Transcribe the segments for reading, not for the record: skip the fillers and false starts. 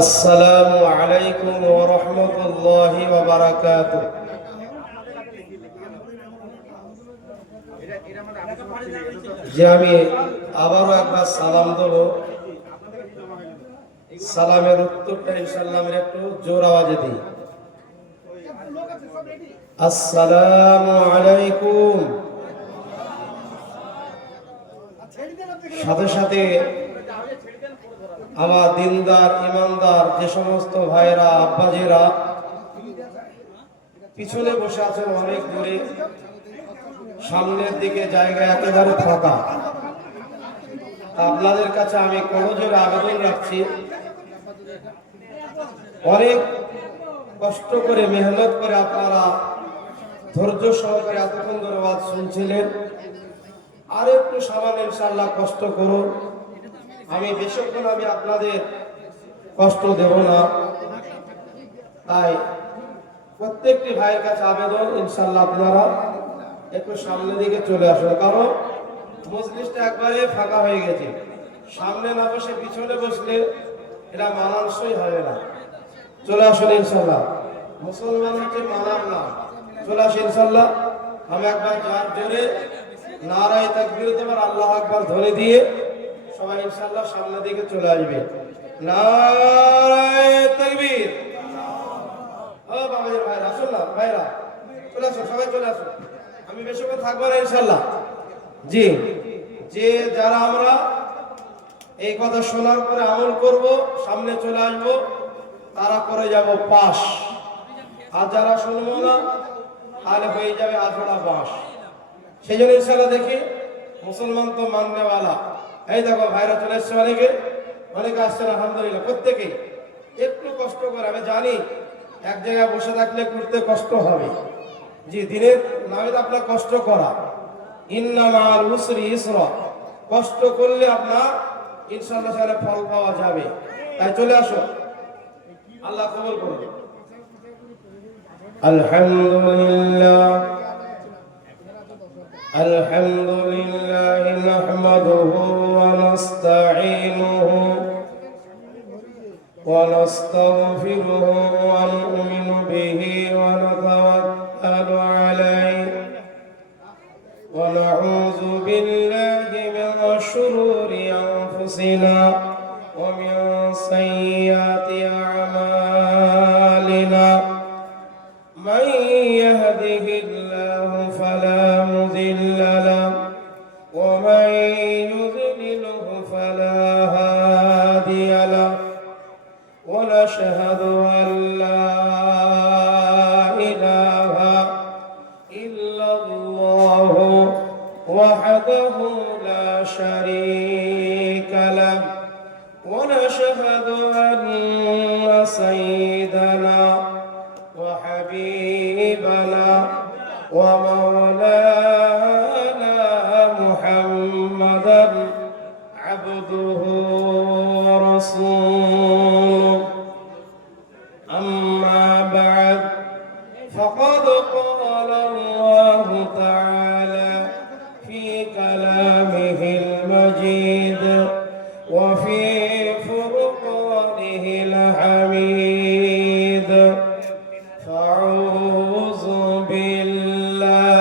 আসসালামু আলাইকুম ওয়া রাহমাতুল্লাহি ওয়া বারাকাতুহু। যে আমি আবারও একবার সালাম দেব, সালামের উত্তরটা ইনশাআল্লাহ আমরা একটু জোর আওয়াজে দিই। আসসালামু আলাইকুম। সাথে সাথে আমার দিনদার ইমানদার যে সমস্ত ভাইরা আব্বাজিরা পিছনে বসে আছেন অনেক দূরে, সামনের দিকে জায়গা একেবারে ফাঁকা, আপনাদের কাছে আমি করজোড়ে আবেদন রাখছি, অনেক কষ্ট করে মেহনত করে আপনারা ধৈর্য সহকারে এতক্ষণ ধরে ওয়াজ শুনছিলেন, আর একটু সামান্য ইনশাআল্লাহ কষ্ট করুন। আমি বেশিক্ষণ আমি আপনাদের কষ্ট দেব না, তাই প্রত্যেকটি ভাইয়ের কাছে আবেদন ইনশাআল্লাহ আপনারা একটু সামনের দিকে চলে আসুন, কারণ মজলিসটা একবারে ফাঁকা হয়ে গেছে। সামনে না বসে পিছনে বসলে এটা মানানসই হবে না। চলে আসুন ইনশাআল্লাহ, মুসলমান হচ্ছে মানার না। চলে আসুন ইনশাআল্লাহ। আমি একবার জোরে নারায়ে তাকবীর দেবার আল্লাহু আকবার ধ্বনি দিয়ে সবাই ইনশাআল্লাহ সামনের দিকে চলে আসবে। নারায়ে তাকবীর। ও বাবাজি ভাইরা আসুন না, ভাইরা চলে আসুন, সবাই চলে আসুন। আমি বেশিক্ষণ থাকবো না ইনশাআল্লাহ। জি, যে যারা আমরা এই কথা শোনার পরে আমল করব, সামনে চলে আসবো, তারা করে যাব পাশ। আর যারা শুনবো না তাহলে হয়ে যাবে আধড়া বাস। সেই জন্য ইনশাআল্লাহ দেখি মুসলমান তো মাননেওয়ালা। এই দেখো ভাইরা চলে এসছে, অনেকে আসছেন আলহামদুলিল্লাহ। প্রত্যেকেই একটু কষ্ট করে, আমি জানি এক জায়গায় বসে থাকলে করতে কষ্ট হবে। জি, দিনের নামে আপনার কষ্ট করা, ইন্না মাআল উসরি ইসরা, কষ্ট করলে আপনার ইনশাআল্লাহ সেখানে ফল পাওয়া যাবে। তাই চলে আসো, আল্লাহ কবুল করুন। আলহামদুলিল্লাহ আলহামদুলিল্লাহ নাহমাদুহু ওয়া নাস্তাঈনুহু ওয়া নাস্তাগফিরুহু ওয়া নু'মিনু বিহি ওয়া নাতাওয়াক্কালু আলাইহি ওয়া নাউযু বিল্লাহি মিন শুরুরি আনফুসিনা ওয়া মিন সাইয়্যাতি আ'মালিনা। من يهده الله فلا مضل له ومن يضلله فلا هادي له ونشهد أن لا إله إلا الله وحده لا شريك له ونشهد أن سيدنا وحبيبنا ومولانا محمدا عبده ورسوله. أما بعد، فقد قال الله تعالى في كلامه المجيد وفي فرقانه الحميد: أعوذ بالله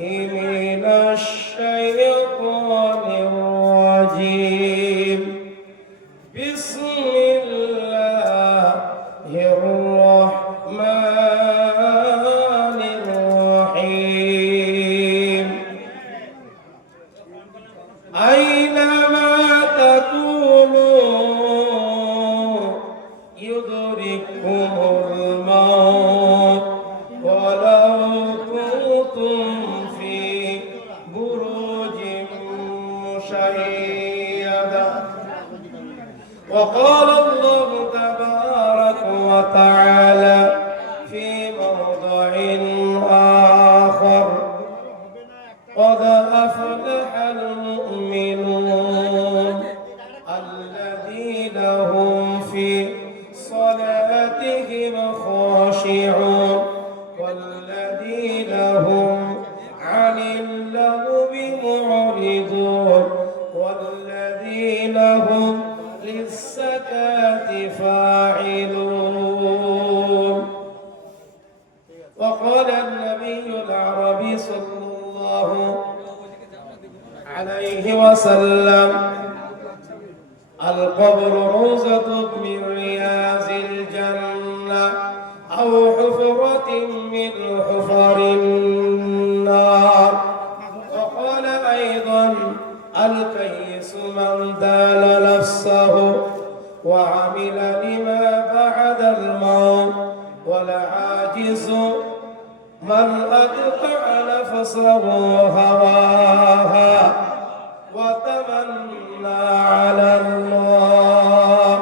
من الشيطان الرجيم. بسم الله الرحمن الرحيم. أينما تكونوا يدرككم الموت ولو كنتم في بروج مشيدة. وقال الله تبارك وتعالى في موضع آخر: قد أفلح المؤمنون الذين هم في صلاتهم خاشعون والذين هم عن اللغو معرضون والذين هم للزكاة وسلم القبر روضة من رياض الجنة أو حفرة من حفر النار. وقال أيضا الكيس من دان نفسه وعمل لما بعد الموت والعاجز من أتبع نفسه هواها وتمنى على الله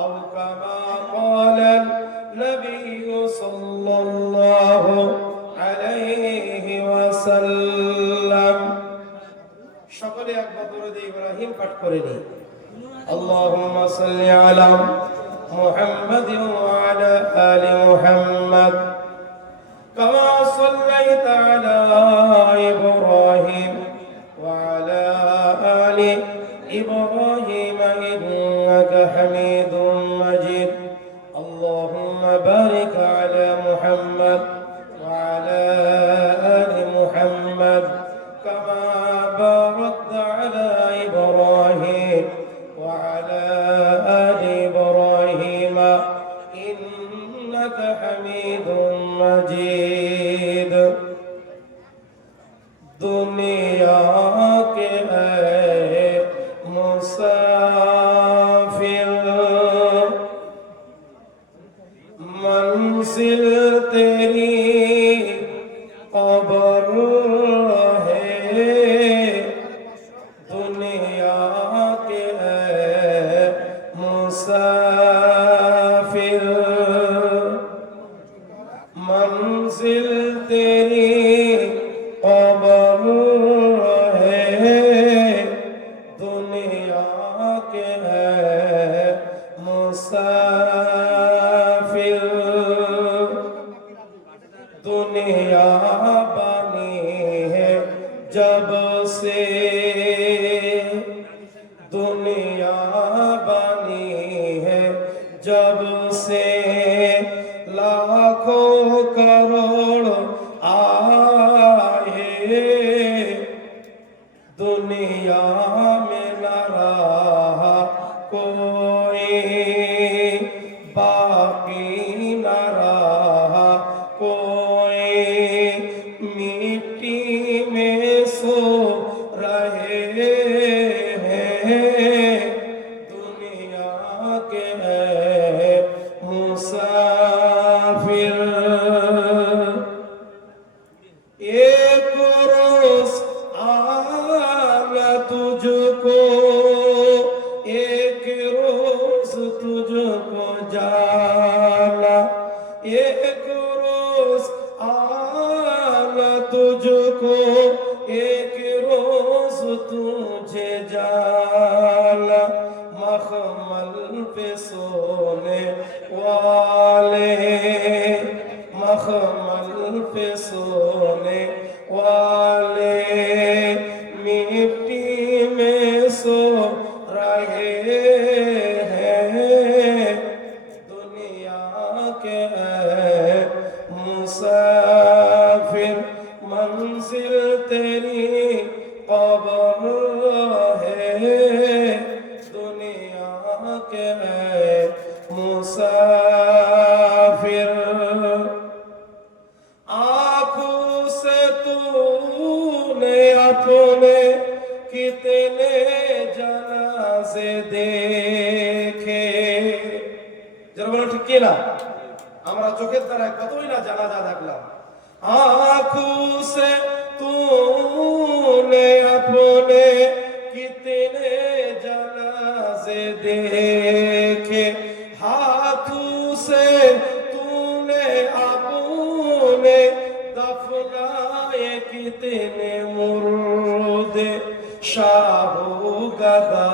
أو كما قال النبي صلى الله عليه وسلم. সকলে একবার দরুদ ইব্রাহিম পাঠ করে নিই। اللهم صل على محمد وعلى آل محمد كما صليت على إبراهيم وعلى آل إبراهيم إنك حميد مجيد. اللهم بارك على محمد وعلى آل محمد كما باركت على إبراهيم وعلى آل إبراهيم إنك حميد مجيد. दुनिया के ऐ मुसाफिर मंजिल तेरी कब्र है. दुनिया के ऐ मुसाफिर मंजिल तेरी कब्र है. दुनिया के है मुसाफिर. दुनिया बनी है जब से, दुनिया बनी है जब से लाखों करोड़ आए. दुनिया में न रहा कोई बाकी, न रहा कोई मिट्टी में सो रहे हैं. दुनिया के है मुसाफिर. एक रोज आना तुझको, एक रोज तुझको जाना. एक रोज आना तुझको, एक रोज तुझे जाना. मखमल पे सोने वाले, मखमल पे सोने वाले मिट्टी में सो रहे हैं. दुनिया के है मुसाफिर मंजिल तेरी कब्र है. दुनिया के है मुसाफिर. आँखों से तूने अपने कितने जनाज़े देखे. যারা বলো ঠিক কি না? আমরা চোখের দ্বারা কতই না জানাজা দেখলাম. आँखों से तूने अपने कितने जनाज़े देखे. हाथों से तूने अपने दफनाए कितने मुर्दे. शाहो गदा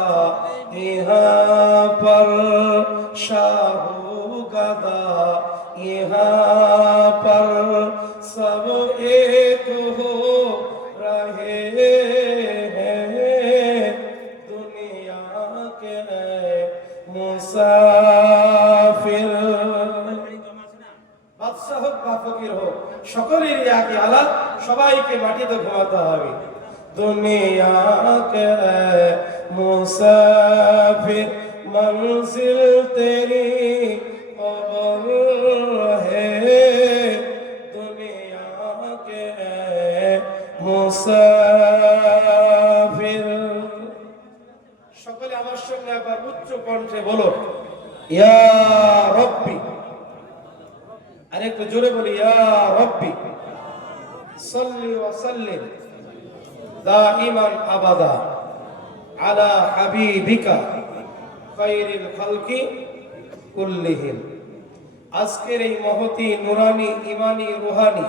यहाँ पर, शाहो गदा यहाँ पर सब एक हो रहे हैं. दुनिया के মুসাফির। বাদশাহ হোক বা ফকির হোক সকলেরই একই হালাত, সবাইকে মাটিতে ঘুমাতে হবে। दुनिया के मुसाफिर मंजिल तेरी कब्र है दुनिया के मुसाफिर সকলে আমার সঙ্গে একবার উচ্চ কণ্ঠে বলো ইয়া রব্বি আরেকটু জোরে বলি ইয়া রব্বি সাল্লি ওয়া সাল্লিম দাইমান আবাদা আলা হাবিবিকা খায়রিল খালকি কুল্লিহিম। আজকের এই মহতি নুরানি ইমানি রুহানি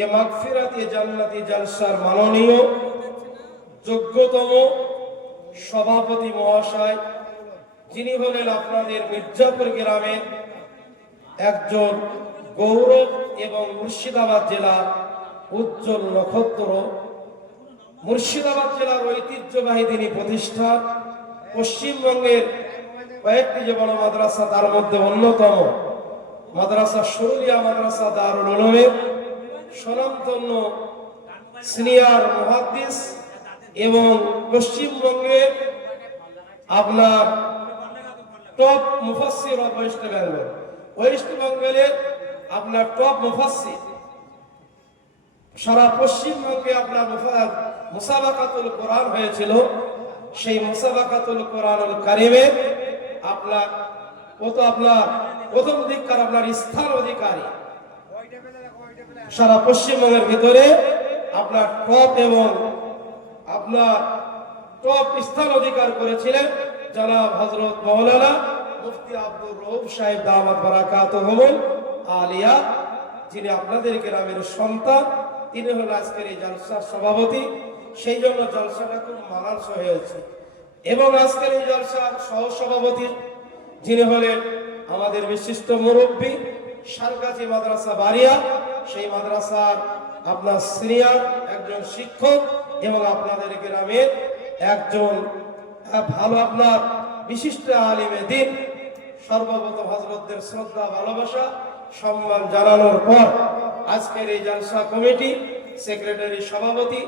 এ মাগফিরাতি জান্নাতি জালসার মাননীয় যোগ্যতম সভাপতি মহাশয়, যিনি হলেন আপনাদের মির্জাপুর গ্রামের একজন গৌরব এবং মুর্শিদাবাদ জেলার উজ্জ্বল নক্ষত্র, মুর্শিদাবাদ জেলার ঐতিহ্যবাহী দিনী প্রতিষ্ঠান, পশ্চিমবঙ্গের কয়েকটি যে বড় মাদ্রাসা তার মধ্যে অন্যতম মাদ্রাসা শুরুলিয়া মাদ্রাসা দারুল উলুমের স্বনামধন্য সিনিয়র মুহাদ্দিস এবং পশ্চিমবঙ্গের আপনার টপ মুফাসসির অফ ওয়েস্ট বেঙ্গলের আপনার টপ মুফাসসির, সারা পশ্চিমবঙ্গে আপনার মুসাবাকাতুল কোরআন হয়েছিল। সেই মুসাবাকাতুল কোরআনুল কারিমে আপনার প্রথম দিককার আপনার স্থান অধিকারী সারা পশ্চিমবঙ্গের ভিতরে আপনার টপ এবং আপনার টপ স্থান অধিকার করেছিলেন জনাব হযরত মাওলানা মুফতি আব্দুর রউফ সাহেব দামাত বারাকাতুহুমুল আলিয়া, যিনি আপনাদের গ্রামের সন্তান, তিনি হলেন আজকের এই জলসার সভাপতি। সেই জন্য জলসাটা খুব মানানস হয়েছে। এবং আজকের এই জলসার সহ সভাপতি যিনি হলেন আমাদের বিশিষ্ট মুরব্বী সারগাছি মাদ্রাসা বারিয়া, সেই মাদ্রাসার আপনার সিনিয়র একজন শিক্ষক এবং আপনাদের গ্রামের একজন ভালো আপনার বিশিষ্ট আলিমে দ্বীন। সর্বপ্রথম হযরতদের শ্রদ্ধা ভালোবাসা সম্মান জানানোর পর আজকের এই জলসা কমিটি সেক্রেটারি সভাপতি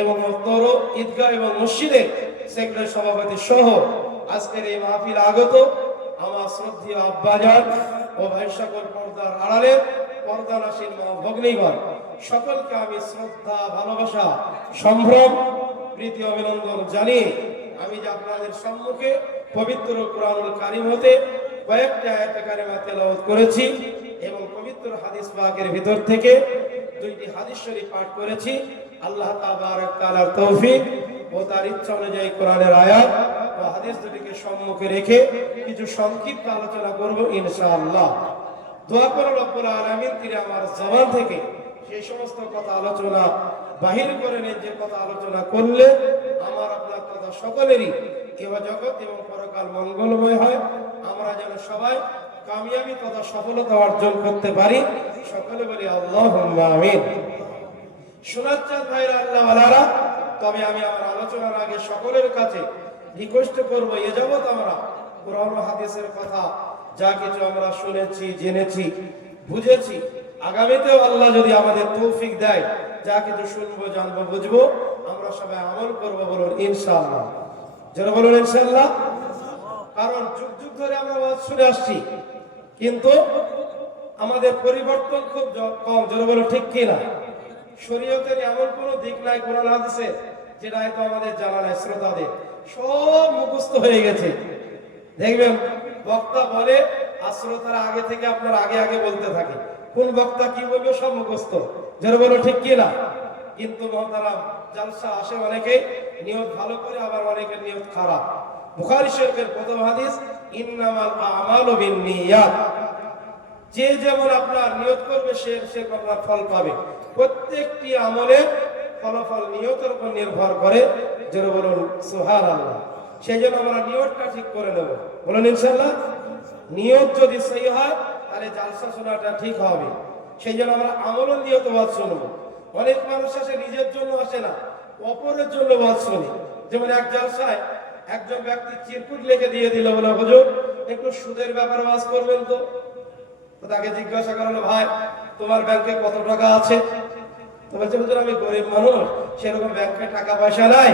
এবং উত্তর ঈদগাহ এবং মসজিদের সেক্রেটারি সভাপতি সহ আজকের এই মাহফিল আগত আমার শ্রদ্ধেয় আব্বাজান ও ভাই সকল পর্দার আড়ালে পর্দানাসীন মা ভগ্নীগণ সকলকে আমি শ্রদ্ধা ভালোবাসা সম্ভ্রম প্রীতি অভিনন্দন জানিয়ে আমি যে আপনাদের সম্মুখে পবিত্র কোরআনুল কারীম হতে কয়েকটা আয়াতে কারিমা তেলাওয়াত করেছি এবং পবিত্র হাদিস পাকের ভিতর থেকে দুইটি হাদিস শরীফ পাঠ করেছি। আল্লাহ তাবারক তাআলার তৌফিক ও তার ইচ্ছা অনুযায়ী কোরআনের আয়াত ও হাদিস দুটিকে সম্মুখে রেখে কিছু সংক্ষিপ্ত আলোচনা করব ইনশাআল্লাহ। দোয়া করুন রব্বুল আলামিন তিনি আমার জবান থেকে সেই সমস্ত কথা আলোচনা বাহির করে নেন যে কথা আলোচনা করলে আমার আপনার কথা সকলেরই এহ জগৎ এবং পরকাল মঙ্গলময় হয়, আমরা যেন সবাই কামিয়াবি তথা সফলতা অর্জন করতে পারি। সকলে বলি আল্লাহুম্মা আমিন। শোনাচ্ছেন ভাইরা আল্লাহ ওয়ালারা, তবে আমি আমার আলোচনার আগে সকলের কাছে রিকোয়েস্ট করব, এ যাবৎ আমরা কোরআন ও হাদিসের কথা যা কিছু আমরা শুনেছি, জেনেছি, বুঝেছি, আগামীতেও আল্লাহ যদি আমাদের তৌফিক দেয় যা কিছু শুনবো, জানবো, বুঝবো, আমরা সবাই আমল করবো। বলুন ইনশাআল্লাহ। যারা বলুন ইনশাআল্লাহ। কারণ যুগ যুগ ধরে আমরা ওয়াজ শুনে আসছি, কিন্তু আমাদের পরিবর্তন খুব কম। যারা বলুন ঠিক কিনা? শরীয়তের এমন কোনো দিক নাই কোরআন হাদিসে যেটা হয়তো আমাদের জানা নাই। শ্রোতাদের সব মুখস্থ হয়ে গেছে। দেখবেন বক্তা বলে আর শ্রোতারা আগে থেকে আপনার আগে আগে বলতে থাকে, কোন বক্তা কি বলবে সব মুখস্থ। যারা বলো ঠিক কিনা? কিন্তু মহতারাম জলসা আসে অনেকে নিয়ত ভালো করে, আবার অনেকের নিয়ত খারাপ। বুখারী শরীফের প্রথম হাদিস, ইন্নামাল আমালু বিন্নিয়াত, যে যেমন আপনার নিয়ত করবে সে আপনার ফল পাবে। প্রত্যেকটি আমলের ফলাফল নিয়তের উপর নির্ভর করে। যারা বলুন সুবহানাল্লাহ। সেই জন্য আমরা নিয়তটা ঠিক করে নেব। বলুন ইনশাআল্লাহ। নিয়ত যদি সহি হয় তাহলে জলসা শোনাটা ঠিক হবে। সেই জন্য আমরা আমলও নিয়ত ওয়াজ শুনবো। অনেক মানুষ আসে নিজের জন্য আসে না, অপরের জন্য ওয়াজ শুনে। যেমন এক জলসায় একজন ব্যক্তি চিরকুট লিখে দিয়ে দিল, বলে হুজুর একটু সুদের ব্যাপারে ওয়াজ করবেন তো। তাকে জিজ্ঞাসা করা হলো, ভাই তোমার ব্যাংকে কত টাকা আছে? তো বলছে হুজুর আমি গরিব মানুষ, সেরকম ব্যাংকে টাকা পয়সা নাই।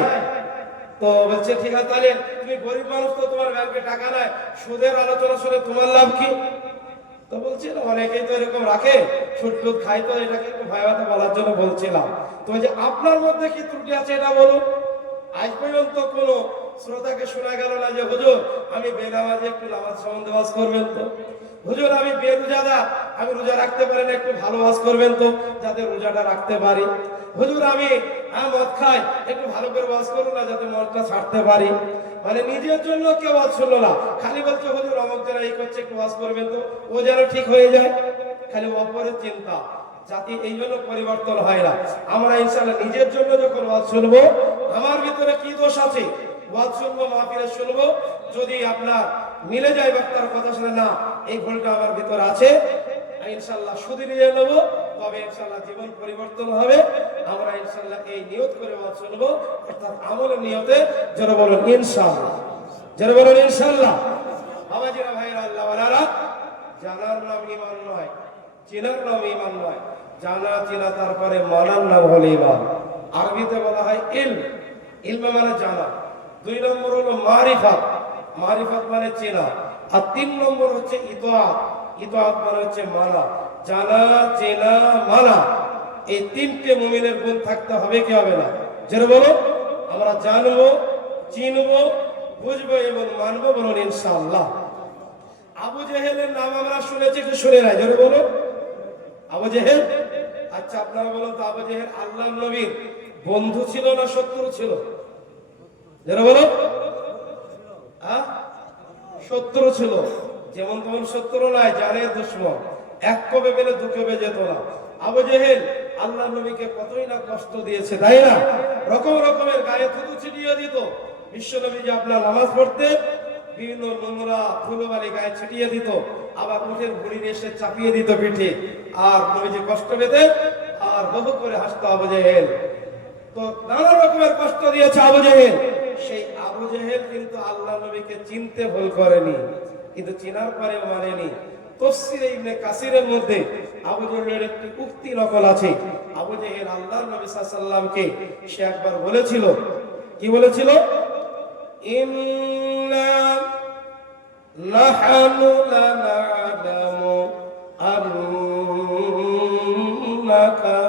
তো বলছে ঠিক আছে, তাহলে তুমি গরিব মানুষ, তো তোমার ব্যাংকে টাকা নাই, সুদের আলোচনা শুনে তোমার লাভ কি? তো বলছি অনেকেই তো এরকম রাখে, সুদ টুদ খাই, তো এটাকে একটু ভয়াবহ বলার জন্য বলছিলাম। তো যে আপনার মধ্যে কি ত্রুটি আছে এটা বলুন। আজ পর্যন্ত কোনো শ্রোতাকে শোনা গেল না যে হুজুর আমি বেনামাজি, একটু নামাজ সম্বন্ধে ওয়াজ করবেন তো। হুজুর আমি বেরোজাদার, আমি রোজা রাখতে পারি না, একটু ভালো ওয়াজ করবেন তো যাতে রোজাটা রাখতে পারি। হুজুর আমি মদ খাই, একটু ভালো করে ওয়াজ করুন না যাতে মদটা ছাড়তে পারি। মানে নিজের জন্য কেউ ওয়াজ শুনলো না, খালি বলছে হুজুর অমুক যারা এই করছে একটু ওয়াজ করবেন তো, ও যেন ঠিক হয়ে যায়। খালি অপরের চিন্তা। জাতি এই জন্য পরিবর্তন হয় না। আমরা ইনশাআল্লাহ নিজের জন্য যখন ওয়াজ শুনবো, আমার ভিতরে কি দোষ আছে, ওয়াজ শুনবো, মাহফিলে শুনবো, যদি আপনার মিলে যায় বক্তার কথা শুনে, না এই ভুলটা আমার ভিতরে আছে, ইনশাআল্লাহ শুধরিয়ে নেব, তবে ইনশাআল্লাহ জীবন পরিবর্তন হবে। আমরা ইনশাআল্লাহ এই নিয়ত করে ওয়াজ শুনবো, অর্থাৎ আমলের নিয়তে। যারা বলেন ইনশাআল্লাহ, যারা বলেন ইনশাআল্লাহ। বাবাজিরা, ভাইরা, আল্লাহ ওয়ালারা, জানার নাম ঈমান নয়, চেনার নাম ঈমান নয়। জানা চেনা তারপরে মানার নাম হলো ঈমান। আরবিতে বলা হয় ইলম, ইলম মানে জানা। 2 নম্বর হলো মারিফাত, মারিফাত মানে চেনা। আর 3 নম্বর হচ্ছে ইতাআত, ইতাআত মানে হচ্ছে মানা। জানা, চেনা, মানা, এই 3টে মুমিনের গুণ থাকতে হবে কি হবে না? যারা বলো আমরা জানবো, চিনবো, বুঝবো এবং মানবো, বলুন ইনশাআল্লাহ। আবু জেহেলের নাম আমরা শুনেছি, একটু শুনে নাই, যারা বলো আবু জেহেল। আচ্ছা আপনারা বলুন তো, আবু জেহেল আল্লাহর নবীর বন্ধু ছিল না শত্রু ছিল? যারা বলো শত্রু ছিল। যেমন তেমন শত্রু নাই, জানের দুশমন, এক কবে পেলে দু কবে যেত না। আবু জেহেল আল্লাহর নবীকে কতই না কষ্ট দিয়েছে, তাই না? রকম রকমের গায়ে থুতু ছিটিয়ে দিত। বিশ্ব নবী যে আপনার নামাজ পড়তে বিভিন্ন নোংরা ধুলোবালি গায়ে ছিটিয়ে দিত, আবার উঠের ভুড়ি এসে চাপিয়ে দিত পিঠে, আর নবীজি কষ্ট পেতে আর বহু করে হাসতো আবু জেহেল। তো নানা রকমের কষ্ট দিয়েছে আবু জেহেল। সেই আবু জেহেল কিন্তু আল্লাহ নবীকে চিনতে ভুল করেনি, কিন্তু চিনার পরেও মানেনি। তাফসীরে ইবনে কাসিরের মধ্যে আবু জেহেলের একটি উক্তি নকল আছে। আবু জেহেল আল্লাহর নবী সাল্লাল্লাহু আলাইহি সাল্লামকে সে একবার বলেছিল, কি বলেছিল? ইন্না নাহনু লানা'লামু আন্নাকা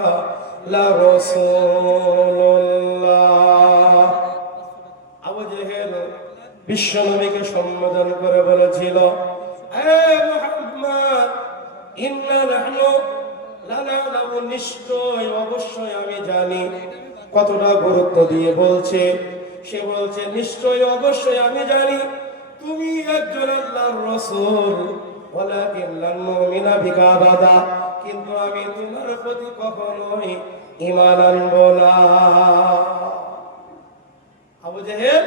লারাসূলুল্লাহ। আবু জেহেল বিশ্ব নবীকে সম্বোধন করে বলেছিল, হে মুহাম্মদ, ইন্না নাহনু লানা'লামু, নিশ্চয় অবশ্যই আমি জানি। কতটা গুরুত্ব দিয়ে বলছে, সে বলছে নিশ্চয় অবশ্যই আমি জানি তুমি একজন আল্লাহর রাসূল, ওয়ালাকিন্নাল মুমিনা বিকা বাদা, কিন্তু আমি তোমার প্রতি কখনোই ঈমান আনবো না। আবু জেহেল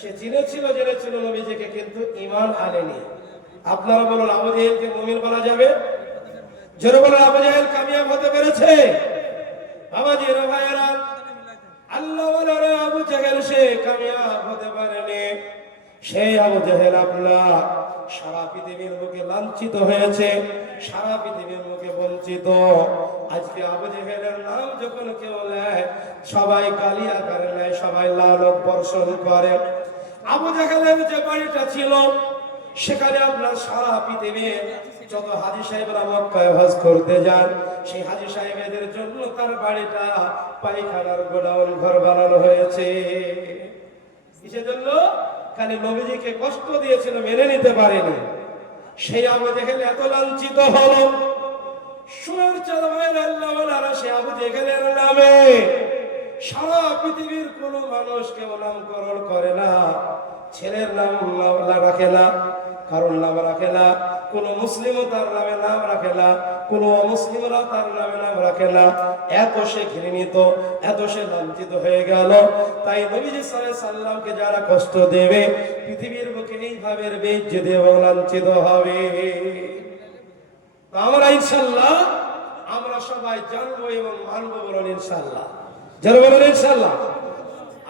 সে জেনেছিল নবীজিকে, কিন্তু ঈমান আনেনি। আপনারা বলুন আবু জেহেলকে মুমিন বলা যাবে? যারা বলেন আবু জেহেল কামিয়াব হতে পেরেছে? বাবাজিরা, ভাইয়েরা, আল্লাহ ওয়ালারা, আবু জেহেল সে কামিয়াব হতে পারেনি। সেই আবু জেহেল আপনার সারা পৃথিবীর মুখে লাঞ্ছিত হয়েছে, সারা পৃথিবীর মুখে বঞ্চিত। আজকে আবু জেহেলের নাম যখন কেউ নেয়, সবাই গালি আকারে নেয়, সবাই লানত বর্ষণ করে। আবু জেহেলের যে বাড়িটা ছিল, সেখানে আপনার সারা পৃথিবীর যত হাজী সাহেবরা মক্কায় হজ করতে যান, সেই হাজী সাহেবদের জন্য তার বাড়িটা পায়খানার গোডাউন ঘর বানানো হয়েছে। কিসের জন্য? খালি নবীজিকে কষ্ট দিয়েছিল, মেনে নিতে পারেনি। সেই আবু জেহেল এত লাঞ্ছিত হলো, সুরের চাঁদের আল্লাহ ওয়ালারা সে আবু জেহেলের নামে সারা পৃথিবীর কোন মানুষ কেউ নামকরণ করে না, ছেলের নাম রাখে না, কারণ নাম রাখে না, কোন মুসলিমও তার নামে নাম রাখে না, কোন অমুসলিমরা তার নামে নাম রাখে না। এত সে ঘৃণিত, এত সে লাঞ্ছিত হয়ে গেল। তাই নবীজি সাল্লাল্লাহু আলাইহি সাল্লামকে যারা কষ্ট দেবে, পৃথিবীর বুকে এইভাবে বেইজ্জত এবং লাঞ্ছিত হবে। আমরা ইনশাআল্লাহ আমরা সবাই জানবো এবং মানবো, বলুন ইনশাআল্লাহ। যারা বলুন ইনশাআল্লাহ।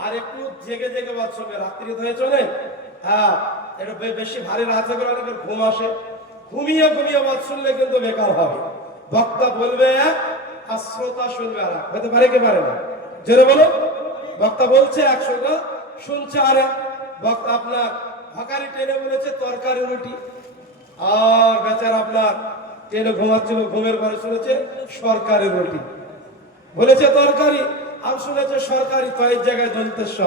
আর একটু জেগে জেগে বাদ শুনবে, রাত্রি হয়ে চলে, হ্যাঁ একটু বেশি ভারী রাত হয়ে গেলে অনেকের ঘুম আসে, ঘুমিয়ে ঘুমিয়ে বাদ শুনলে কিন্তু বেকার হবে। বক্তা বলবে আর শ্রোতা শুনবে আর হতে পারে কি পারে না? জোরে বলো। বক্তা বলছে 100 টা, শুনছে আরে বক্তা আপনার হকারি টেনে বলেছে তরকারি রুটি, আর বেচারা আপনার টেনে ঘুমাচ্ছিল, ঘুমের পরে শুনেছে সরকারি রুটি, বলেছে তরকারি আর শুনেছে সরকারি, তো এই জায়গায় দন্তেশ্ব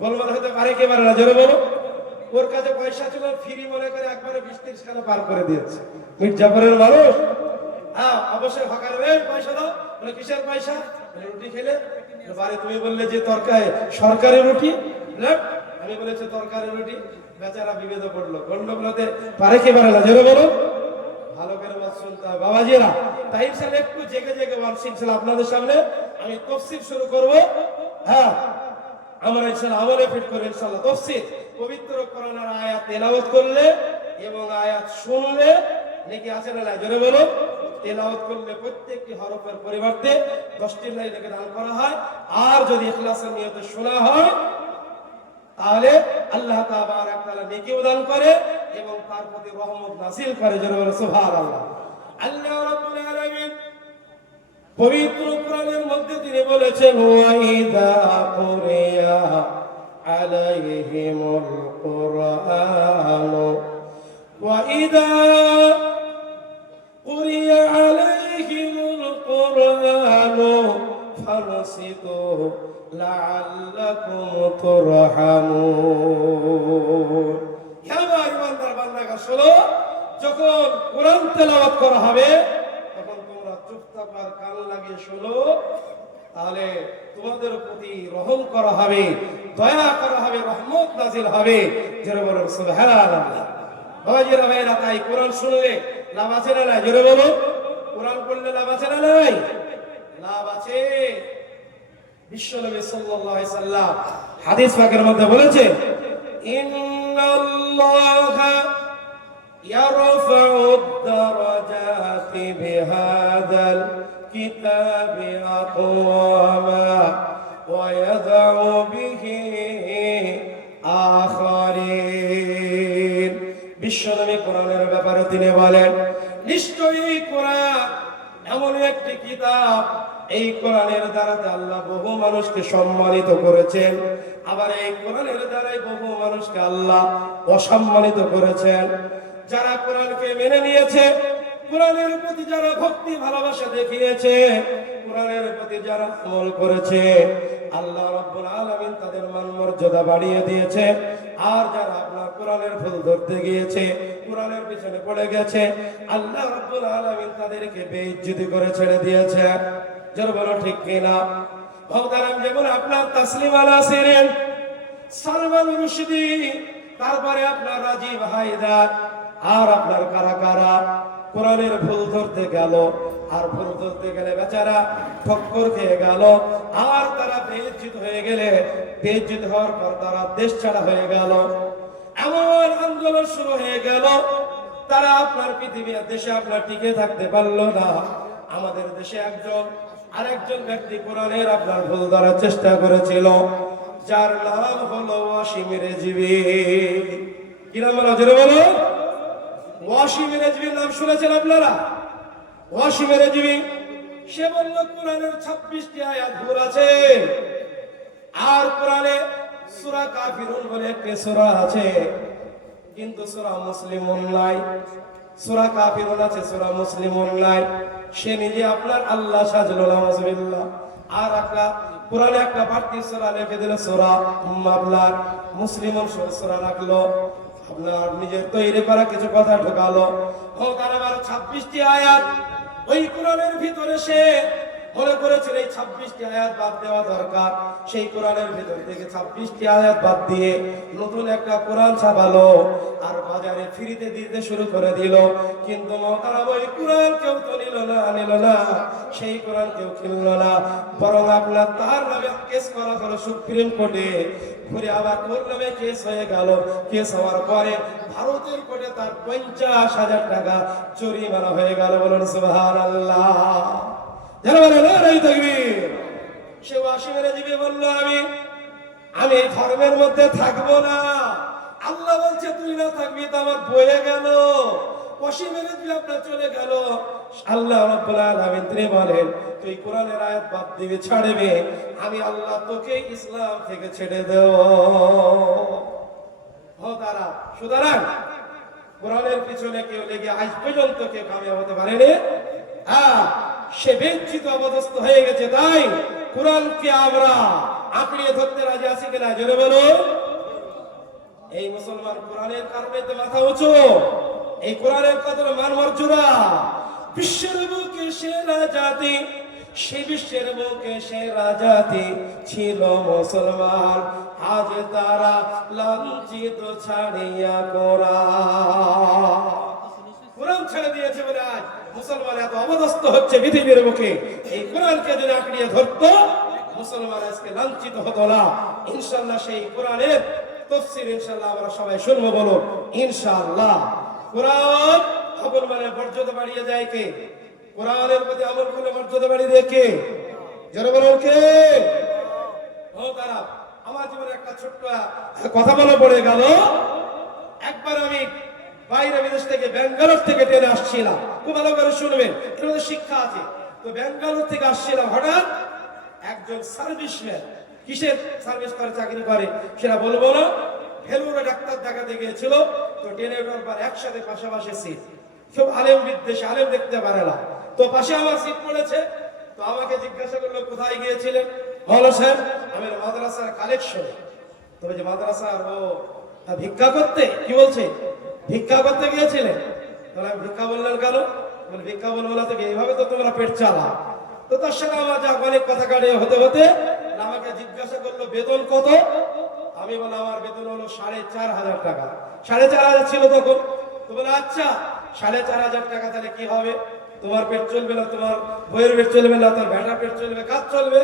গোলমাল হতে পারে কি পারে না? জোরে বলো। ওর কাছে পয়সা ছিল, ফ্রি মনে করে একবারে 20-30 খানা পার করে দিয়েছে। মির্জাপুরের মানুষ হ্যাঁ অবশ্যই হকার পয়সা দাও, বলে কিসের পয়সা? রুটি খেলে। বারে তুমি বললে যে তরকারি সরকারি রুটি, আমি বলেছি তরকারি রুটি, বেচারা বিভেদে পড়লো, গন্ডগোলতে পারে কি পারে না? জোরে বলো। ভালো করে ওয়াজ শুনতে হবে বাবাজিরা। তাই ইনশাআল্লাহ একটু জেগে জেগে ওয়াজ ইনশাআল্লাহ আপনাদের সামনে আমি তাফসীর শুরু করব। হ্যাঁ আমরা ইনশাআল্লাহ আমলে ফিট করে ইনশাআল্লাহ তাফসীর পবিত্র কোরআনের আয়াত তেলাওয়াত করলে এবং আয়াত শুনলে নেকি আছে না? জোরে বলো। তেলাওয়াত করলে প্রত্যেকটি হরফের পরিবর্তে 10টি লাইনকে দান করা হয়, আর যদি ইখলাসের নিয়তে শোনা হয় তাহলে আল্লাহ তাবারক তাআলা নেকি দান করে এবং তার প্রতি রহমত নাযিল করে। জোরে বলো সুবহানাল্লাহ। আল্লাহ রাব্বুল আলামিন পবিত্র কোরআনের মধ্যে তিনি বলেছেন ওয়া ইযা কুরিয়া আলাইহিমুল কুরআন ওয়া ইযা কুরিয়া আলাইহিমুল কুরআন ফানসিতু লাআল্লাকুম তুরহামুন। হে আমার ইমানদার বান্দাগণ শোনো, যখন কোরআন তেলাওয়াত করা হবে তখন তোমরা চুপচাপ আর কান লাগিয়ে শোনো, তাহলে তোমাদের প্রতি রহম করা হবে, দয়া করা হবে, রহমত নাযিল হবে। জোরে বলুন সুবহানাল্লাহ। বাবাজিরা ভাইরা, তাই কোরআন শুনলে লাভ আছে না নাই? জোরে বলুন। কোরআন পড়লে লাভ আছে না নাই? লাভ আছে। বিশ্বনবী সাল্লাল্লাহু আলাইহি সাল্লাম হাদিস পাকের মধ্যে বলেছে ইন্নাল্লাহা ইয়ারফাউ আদ-দারাজাতি বিহাদাল কিতাবি আকওয়ামা ওয়া ইয়াযউ বিহি আখারিন। বিশ্বনবী কোরআনের ব্যাপারে তিনি বলেন নিশ্চয়ই কোরআন এমন একটি কিতাব, এই কোরআনের দ্বারা আল্লাহ বহু মানুষকে সম্মানিত করেছেন, আবার এই কোরআনের দ্বারাই বহু মানুষকে আল্লাহ অসম্মানিত করেছেন। যারা কোরআনকে মেনে নিয়েছে, কোরআনের প্রতি যারা ভক্তি ভালোবাসা দেখিয়েছে, কোরআনের প্রতি যারা আমল করেছে, আল্লাহ রাব্বুল আলামিন তাদের মান মর্যাদা বাড়িয়ে দিয়েছে। আর যারা আপনার কোরআনের ফুল ধরতে গিয়েছে, কোরআনের পিছনে পড়ে গেছে, আল্লাহ রাব্বুল আলামিন তাদেরকে বেইজ্জতি করে ছেড়ে দিয়েছে। যারা বলো ঠিক কিনা? মুহতারাম যেমন আপনার তাসলিম আলা সিরিন, সালমান রুশদি, তারপরে আপনার রাজীব হায়দার, আর আপনার কারা কারা কোরআনের ফুল ধরতে গেল, আর ফুল ধরতে গেলে বেচারা ঠক্কর খেয়ে গেল, আর তারা বেইজ্জত হয়ে গেলে, বেইজ্জত হওয়ার পর তারা দেশ ছাড়া হয়ে গেল। এমন আন্দোলন শুরু হয়ে গেল, তারা আপনার পৃথিবীর দেশে আপনার টিকে থাকতে পারলো না। আমাদের দেশে আরেকজন ব্যক্তি কোরআনের আপনার ভুল ধরার চেষ্টা করেছিল, যার নাম হলো ওয়াসিম রেজভী। কি নাম বলো? জোরে বলো। ওয়াসিম রেজভীর নাম শুনেছেন আপনারা? ওয়াসিম রেজভী সে বলল কোরআনের 26টি আয়াত ভুল আছে, আর কোরআনে সূরা কাফিরুন বলে একটি সূরা আছে, কিন্তু সূরা মুসলিমুন নাই। সূরা কাফিরুন আছে, সূরা মুসলিমুন নাই। সে নিজে আপনার আল্লাহ সাজলো নাউজুবিল্লাহ, আর একটা কোরআনে একটা বাড়তি সূরা লিখে দিল, সূরা আপনার মুসলিমুন সূরা রাখলো, আপনার নিজের তৈরি করা কিছু কথা ঢোকালো। ও তার আবার 26টি আয়াত ওই কোরআনের ভিতরে সে মনে করেছিল এই 26টি আয়াত বাদ দেওয়া দরকার। সেই কোরআনের ভিতর থেকে 26টি আয়াত বাদ দিয়ে নতুন একটা কোরআন ছাপালো, আর বাজারে ফ্রিতে দিতে শুরু করে দিল। কিন্তু মহতারাম ওই কোরআন কেউ তো নিল না, সেই কোরআন কেউ কিনল না, বরং আপনার তার নামে কেস করা হলো সুপ্রিম কোর্টে। ঘুরে আবার ওর নামে কেস হয়ে গেল। কেস হওয়ার পরে ভারতের কোর্টে তার 50,000 টাকা জরিমানা হয়ে গেল। বলুন সুবহানাল্লাহ। যারা বলে নারায়ে তাকবীর। সে ওয়াসিম রেজভী বলল আমি এই ধর্মের মধ্যে থাকবো না। আল্লাহ বলছে তুই না থাকবি তো আমার বয়ে গেল। ওয়াসিম রেজভী আপনার চলে গেল। আল্লাহ রাব্বুল আলামিন তিনি বলেন তুই কোরআনের আয়াত বাদ দিবি ছাড়বে, আমি আল্লাহ তোকে ইসলাম থেকে ছেড়ে দেব। তারা সুতরাং কোরআনের পিছনে কেউ লেগে আজ পর্যন্ত কেউ কামিয়াব হতে পারেনি। সে বেঞ্চিত অবদস্ত হয়ে গেছে। তাই কোরআনকে আমরা আঁকড়িয়ে ধরতে রাজি আছি কিনা জোরে বলুন। এই মুসলমান কোরআনের কারণে তো মাথা উঁচু, এই কোরআনের কত মান মর্যাদা। বিশ্বের বুকে সেরা জাতি, সে বিশ্বের বুকে সেরা জাতি ছিল মুসলমান, আজ তারা লাঞ্ছিত ছাড়িয়া কোরআন ছেড়ে দিয়েছে বলে আজ মুসলমান এত অবদস্ত হচ্ছে পৃথিবীর বুকে। এই কোরআনকে যদি আঁকড়িয়ে ধরতো মুসলমান আজকে লাঞ্ছিত হতো না। ইনশাআল্লাহ সেই কোরআনের তাফসীর ইনশাআল্লাহ আমরা সবাই শুনবো, বলো ইনশাআল্লাহ। কোরআন আমল মানে মর্যাদা বাড়িয়ে দেয় কে? কোরআনের প্রতি আমল করলে মর্যাদা বাড়িয়ে দেয় কে? যারা বলেন কে? তারা আমার জীবনে একটা ছোট্ট কথা মনে পড়ে গেল। একবার আমি বাইরে বিদেশ থেকে ব্যাঙ্গালোর থেকে ট্রেনে আসছিলাম, খুব ভালো করে শুনবেন, এর মধ্যে শিক্ষা আছে। তো ব্যাঙ্গালোর থেকে আসছিলাম, হঠাৎ একজন সার্ভিসম্যান, কিসের সার্ভিস করে চাকরি করে সেটা বলবো না, ভেলুরে ডাক্তার দেখাতে গিয়েছিল। তো ট্রেনে ওঠার পর একসাথে পাশাপাশি সিট, খুব আলেম বিদ্বেষী, আলেম দেখতে পারে না। তো পাশে আমার সিট পড়েছে। তো আমাকে জিজ্ঞাসা করলো কোথায় গিয়েছিলেন? বলো স্যার আমি মাদ্রাসার কালেকশন। তবে যে মাদ্রাসার ও ভিক্ষা করতে, কি বলছে ভিক্ষা করতে গিয়েছিলেন? তাহলে আমি ভিক্ষা বললেন কেন? বলে ভিক্ষা বলবো না থেকে এইভাবে তো তোমরা পেট চালা। তো তার সঙ্গে আমার যা অনেক কথা কাটে হতে হতে আমাকে জিজ্ঞাসা করলো বেতন কত? আমি বললাম আমার বেতন হলো 4,500 টাকা। 4,500 ছিল তখন। তো বলে আচ্ছা 4,500 টাকা, তাহলে কি হবে? তোমার পেট চলবে না, তোমার বইয়ের পেট চলবে না, তোর ভেটা পেট চলবে, কাজ চলবে।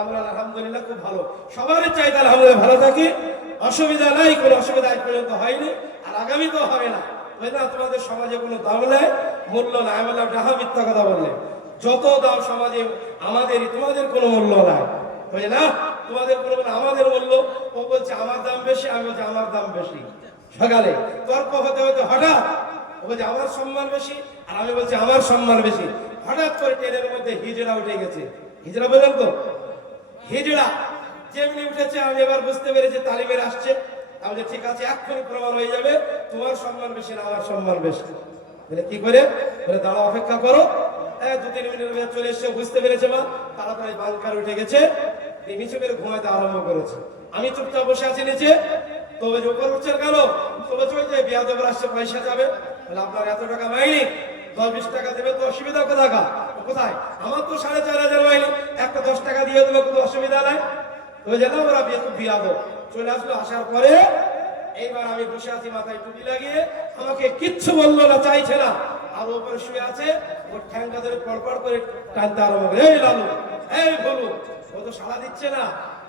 আমরা আলহামদুলিল্লাহ খুব ভালো, সবারই চাই তাহলে আলহামদুলিল্লাহ ভালো থাকি, অসুবিধা নাই, কোনো অসুবিধা আজ পর্যন্ত হয়নি, আর আগামী তো হবে না। না তোমাদের সমাজে কোনো দাম নেই, মূল্য নাই। আমি বললাম ডাহা মিথ্যা কথা বললে, যত দাম সমাজে আমাদেরই, তোমাদের কোনো মূল্য নাই। বুঝলে না, তোমাদের কোনো, আমাদের মূল্য। ও বলছে আমার দাম বেশি, আমি বলছি আমার দাম বেশি। সকালে তর্ক হতে হতে হঠাৎ ও বলছে আমার সম্মান বেশি, আর আমি বলছি আমার সম্মান বেশি। হঠাৎ করে ট্রেনের মধ্যে হিজড়া উঠে গেছে। হিজড়া বললেন তো, হিজড়া যেমনি উঠেছে আমি এবার বুঝতে পেরেছি তালিমের আসছে। তাহলে ঠিক আছে, এক্ষুনি প্রমাণ হয়ে যাবে তোমার সম্মান বেশি না আমার সম্মান বেশি। বলে কি করে? বলে দাঁড়া, অপেক্ষা করো। 2-3 মিনিটের মধ্যে চলে এসে বুঝতে পেরেছে মা, তাড়াতাড়ি বাংকার উঠে গেছে, নিচে করে ঘুমাইতে আরম্ভ করেছে। আমি চুপচাপ বসে আছি নিচে। তবে যে উপর উঠছে কেন? তবে চলে যায় বিয়াদব আসছে, পয়সা যাবে। বলে আপনার এত টাকা মাইনি, 10-20 টাকা দেবে তো অসুবিধা কোথায়? আমার তো 4,500 মাইনি, একটা 10 টাকা দিয়ে দেবে, কোনো অসুবিধা নাই। তবে জানো ওরা খুব বিয়াদব। চলে আসলো, আসার পরে এইবার আমি বসে আছি মাথায় টুপি লাগিয়ে, আমাকে কিচ্ছু বললো না, চাইছে না। আর উপরে শুয়ে আছে, ওর ঠ্যাঙ্গা ধরে পড়পড় করে টানতে আরম্ভ করে, এই লালু, এই বলু, ও তো সাড়া দিচ্ছে না,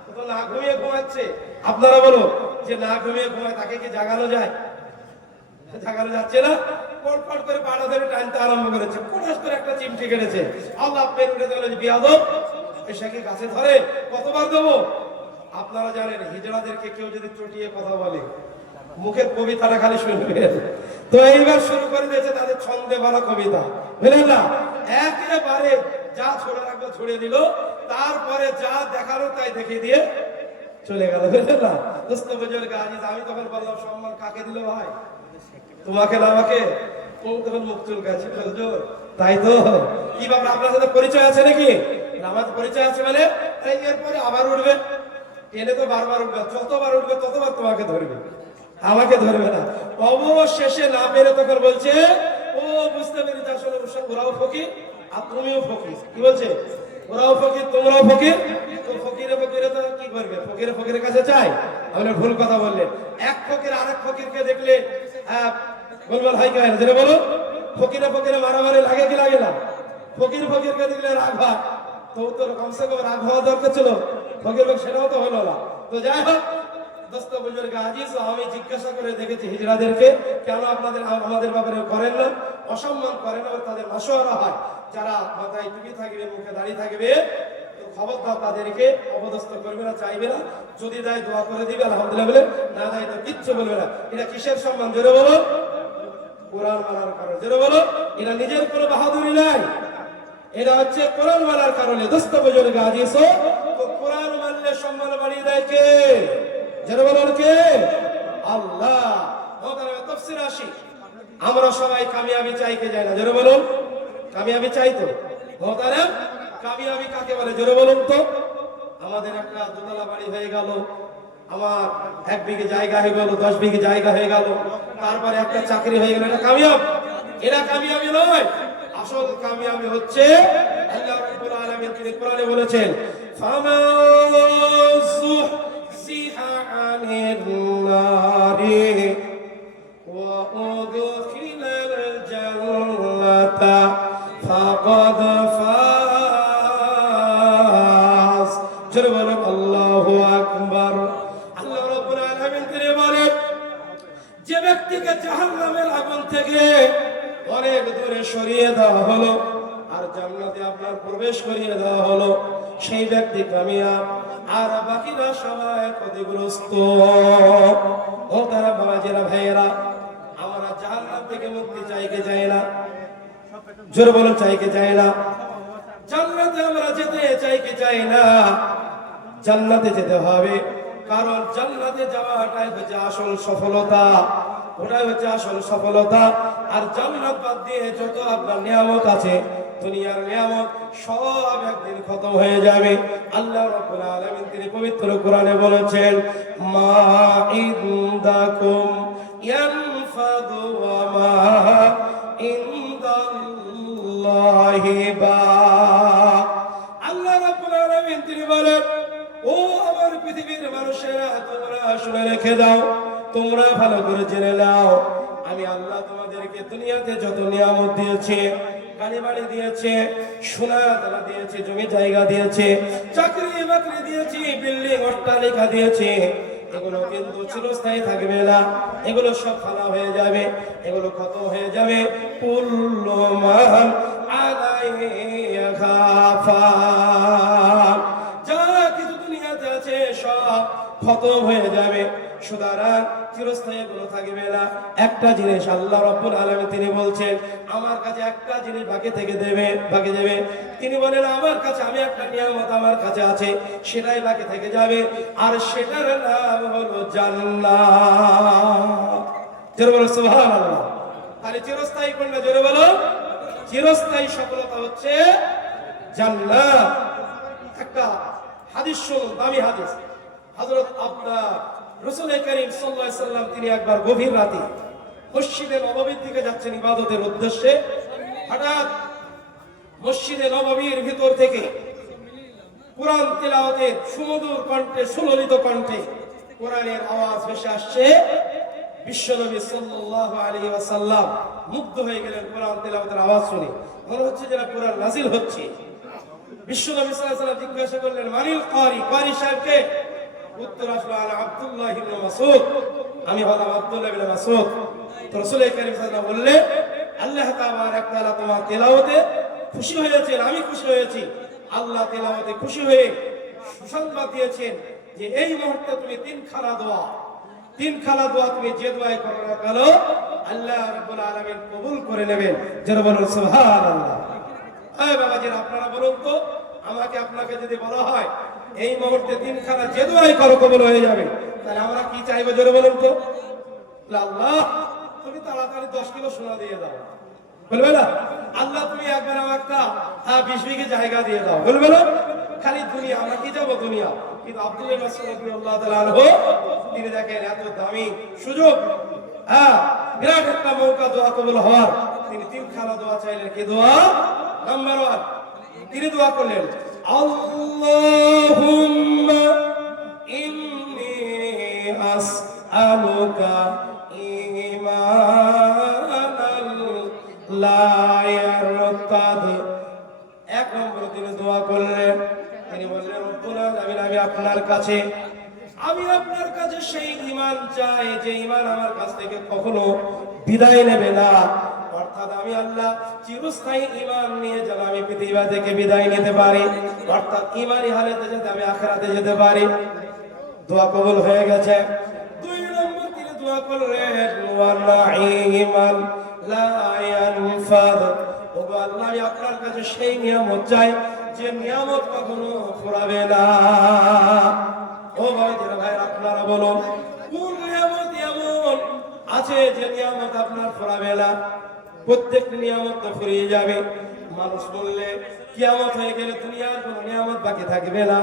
ও তো না ঘুমিয়ে ঘুমাচ্ছে। আপনারা বলো, যে না ঘুমিয়ে ঘুমায় তাকে কি জাগানো যায়? জাগানো যাচ্ছে না। পড়পড় করে পাড়া ধরে টানতে আরম্ভ করেছে, কোটাস করে একটা চিমটি কেটেছে। আল্লাহ পেন উঠে গেল, বিয়াদব এসে গাছে ধরে, কতবার দেবো? আপনারা জানেন হিজড়াদেরকে কেউ যদি চটিয়ে কথা বলে, মুখের কবিতাটা খালি শুনবেন। তো এইবার শুরু করে দিয়েছে তাদের ছন্দে বলা কবিতা, বুঝলেন না? একেবারে যা ছোড়া রাখবে ছড়িয়ে দিল, তারপরে যা দেখালো তাই দেখিয়ে দিয়ে চলে গেল, বুঝলেন না? দোস্ত বুজুর্গ আজিজ, আমি তখন বললাম সম্মান কাকে দিল ভাই? তোমাকে না আমাকে? তখন মুখ চুলকাচ্ছে, হুজুর তাই তো? কি ব্যাপার, আপনার সাথে পরিচয় আছে নাকি? আমাদের পরিচয় আছে মানে এরপরে আবার উঠবে ট্রেনে, তো বারবার উঠবে, যতবার উঠবে ততবার তোমাকে ধরবে, আমাকে ধরবে না। অবশেষে না পেরে তখন বলছে, ও বুঝতে পেরেছি আসলে ওরাও ফকির আর তুমিও ফকির। কি বলছে? ওরাও ফকির তোমরাও ফকির। তো ফকিরে তো কি করবে? ফকিরের কাছে চাই? আপনি ভুল কথা বললেন। এক ফকির আরেক ফকিরকে দেখলে বলবেন হয় কেন? যেটা বলো, ফকিরে মারামারি লাগে কি লাগে না? ফকিরকে দেখলে রাগ হয়, তো তোর কমসে কম রাগ হওয়া দরকার ছিল। ফকির সেটাও তো হলো না। তো যাই হোক দোস্ত বুজুর্গ আজিজ, আমি জিজ্ঞাসা করে দেখেছি হিজড়াদেরকে, কেন আপনাদের আমাদের ব্যাপারে করেন না, অসম্মান করেন না, তাদের মাসোয়ারা হয়। যারা মাথায় টুপি থাকবে, মুখে দাড়ি থাকবে, খবরদার তাদেরকে অপদস্থ করবে না, চাইবে না। যদি দেয় দোয়া করে দিবে আলহামদুলিল্লাহ বলে, না দেয় তো কিচ্ছু বলবে না। এটা কিসের সম্মান? জোরে বলো। কোরআন মানার কারণে। জোরে বলো, এটা নিজের কোনো বাহাদুরি নাই, এটা হচ্ছে কোরআন মানার কারণে। দোস্ত বুজুর্গ আজিজ, তো কোরআন মানলে সম্মান বাড়িয়ে দেয় কে? জোরে বলুন কে? আল্লাহ। মোহতারাম তাফসীর আসি, আমরা সবাই কামিয়াবি চাই কে যায় না? জোরে বলুন, কামিয়াবি চাই তো? মোহতারাম, কামিয়াবি কাকে বলে জোরে বলুন তো? আমাদের একটা দোতলা বাড়ি হয়ে গেল, আমার 1 বিঘে জায়গা হয়ে গেল, 10 বিঘে জায়গা হয়ে গেল, তারপরে একটা চাকরি হয়ে গেল, এটা কামিয়াব? এটা কামিয়াবি নয়। আসল কামিয়াবি হচ্ছে আল্লাহ রাব্বুল আলামিন তিনি কোরআনে বলেছেন, ফামাযুহজিহা আনিন নারি ওয়া উদখিলাল জান্নাতা ফাকাদ ফাজ। জোরে বলুন আল্লাহু আকবার। আল্লাহ রাব্বুল আলামিন তিনি বলেন, যে ব্যক্তিকে জাহান্নামের আগুন থেকে অনেক দূরে সরিয়ে দেওয়া হলো আর জান্নাতে আপনার প্রবেশ করিয়ে দেওয়া হলো, সেই ব্যক্তি কামিয়াব। আর বাকিরা সবাই ক্ষতিগ্রস্ত। ও তারা বাবাজিরা ভাইয়েরা, আমরা জাহান্নাম থেকে মুক্তি চাইকে চাই না? জোরে বলুন, চাইকে চাই না? জান্নাতে আমরা যেতে চাইকে চাই না? জান্নাতে যেতে হবে, কারণ জান্নাতে যাওয়াটাই হচ্ছে আসল সফলতা, ওটাই হচ্ছে আসল সফলতা। আর জান্নাত বাদ দিয়ে যত আপনার নিয়ামত আছে, দুনিয়ার নিয়ামত সব একদিন খতম হয়ে যাবে। আল্লাহ রাব্বুল আলামিন তিনি পবিত্র কোরআনে বলেছেন, মা ইনদাকুম ইয়ানফাদু ওয়া মা ইনদাল্লাহি বা। আল্লাহ রাব্বুল আলামিন তিনি বলেন, ও আমার পৃথিবীর মানুষেরা, তোমরা শুনে রেখে দাও, তোমরা ভালো করে জেনে নাও, আমি আল্লাহ তোমাদেরকে দুনিয়াতে যত নিয়ামত দিয়েছে, গাড়ি বাড়ি দিয়েছে, সোনা দানা দিয়েছে, জমি জায়গা দিয়েছে, চাকরি বাকরি দিয়েছি, বিল্ডিং অট্টালিকা দিয়েছে, এগুলো কিন্তু চিরস্থায়ী থাকবে না, এগুলো সব ফানা হয়ে যাবে, এগুলো খতম হয়ে যাবে। কুল্লু মান আলাইহা ফান। যা কিছু দুনিয়াতে আছে সব খতম হয়ে যাবে, সুতরাং চিরস্থায়ী এগুলো থাকবে না। একটা জিনিস আল্লাহ রাব্বুল আলামিন তিনি বলছেন, আমার কাছে একটা জিনিস বাকি থেকে দেবে, বাকি দেবে। তিনি বলেন, আমার কাছে আমি একটা নিয়ামত আমার কাছে আছে, সেটাই বাকি থেকে যাবে, আর সেটার নাম হলো জান্নাত। জোরে বলো সুবহানাল্লাহ। তাহলে চিরস্থায়ী কোনটা? জোরে বলো। চিরস্থায়ী সফলতা হচ্ছে জান্নাত। একটা হাদিস শুনুন, দামি হাদিস। হযরত আপনার রাসূল করিম সাল্লাল্লাহু আলাইহি সাল্লাম তিনি একবার গভীর রাতে মসজিদে নববীর দিকে যাচ্ছেন ইবাদতের উদ্দেশ্যে। হঠাৎ মসজিদে নববীর ভিতর থেকে কোরআন তেলাওয়াতের সুমধুর কণ্ঠে, সুললিত কণ্ঠে কোরআনের আওয়াজ ভেসে আসছে। বিশ্বনবী সাল্লাল্লাহু আলাইহি ওয়াসাল্লাম মুগ্ধ হয়ে গেলেন কোরআন তেলাওয়াতের আওয়াজ শুনে, মনে হচ্ছে যেন কোরআন নাজিল হচ্ছে। বিশ্বনবী সাল্লাল্লাহু আলাইহি ওয়াসাল্লাম জিজ্ঞাসা করলেন, মানিল ক্বারি? ক্বারি সাহেবকে? উত্তর আসলো, আনা আব্দুল্লাহ ইবনে মাসউদ, আমি হলাম আব্দুল্লাহ ইবনে মাসউদ। তো রাসূল কারীম সাল্লাল্লাহু আলাইহি ওয়াসাল্লাম বললেন, আল্লাহ তাবারাক তাআলা তোমার তেলাওয়াতে খুশি হয়েছেন, আমি খুশি হয়েছি। আল্লাহ তেলাওয়াতে খুশি হয়ে সুসংবাদ দিয়েছেন যে এই মুহূর্তে তুমি তিনখানা দোয়া তুমি যে দোয়াই করো না কেন, আল্লাহ রাব্বুল আলামিন কবুল করে নেবেন। যারা বলুন সুবহানাল্লাহ। এই বাবাজিরা, আপনারা বলুন তো, আমাকে আপনাকে যদি বলা হয় এই মুহূর্তে তিনখানা যে দোয়াই করো কবুল হয়ে যাবে, তাহলে আমরা কি চাইবো? জোরে বলুন তো। আল্লাহ তুমি তাড়াতাড়ি 10 কিলো সোনা দিয়ে দাও, বলবে না? আল্লাহ তুমি একবার আমাকে 20 বিঘে জায়গা দিয়ে দাও, বলবে না? খালি দুনিয়া, আমরা কি যাবো দুনিয়া। কিন্তু আব্দুল্লাহ ইবনে মাসউদ রাদিয়াল্লাহু তাআলা আনহু তিনি দেখেন এত দামি সুযোগ, বিরাট একটা মৌকা দোয়া কবুল হওয়ার, তিনি তিনখানা দোয়া চাইলেন। কি দোয়া? নাম্বার 1 তিনি দোয়া করলেন, আল্লাহুম্মা ইন্নী আসআলুকা ঈমানাল লা ইয়ারতাদ। 1 নম্বর তিনি দোয়া করলেন, তিনি বললেন, রব্বুল আলামিন আমি আপনার কাছে সেই ঈমান চাই যে ঈমান আমার কাছ থেকে কখনো বিদায় নেবে না। অর্থাৎ আমি আল্লাহ চিরস্থায়ী ঈমান নিয়ে যেন আমি পৃথিবী থেকে বিদায় নিতে পারি, অর্থাৎ ঈমানি হালতে যাতে আমি আখিরাতে যেতে পারি। দোয়া কবুল হয়ে গেছে। 2 নম্বর তিনি দোয়া করলেন, ওয়া নাঈমান লা ইয়ানফাদ। ওগো আল্লাহ, আমি আপনার কাছে সেই নিয়ামত চাই যে নিয়ামত কখনো ফুরাবে না। ও ভাইরা ভাই, আপনারা বলুন কোন নিয়ামত এমন আছে যে নিয়ামত আপনার ফুরাবে না? প্রত্যেক নিয়ামত তো ফুরিয়ে যাবে। মানুষ বললে কিয়ামত হয়ে গেলে দুনিয়ার কোনো নিয়ামত বাকি থাকবে না,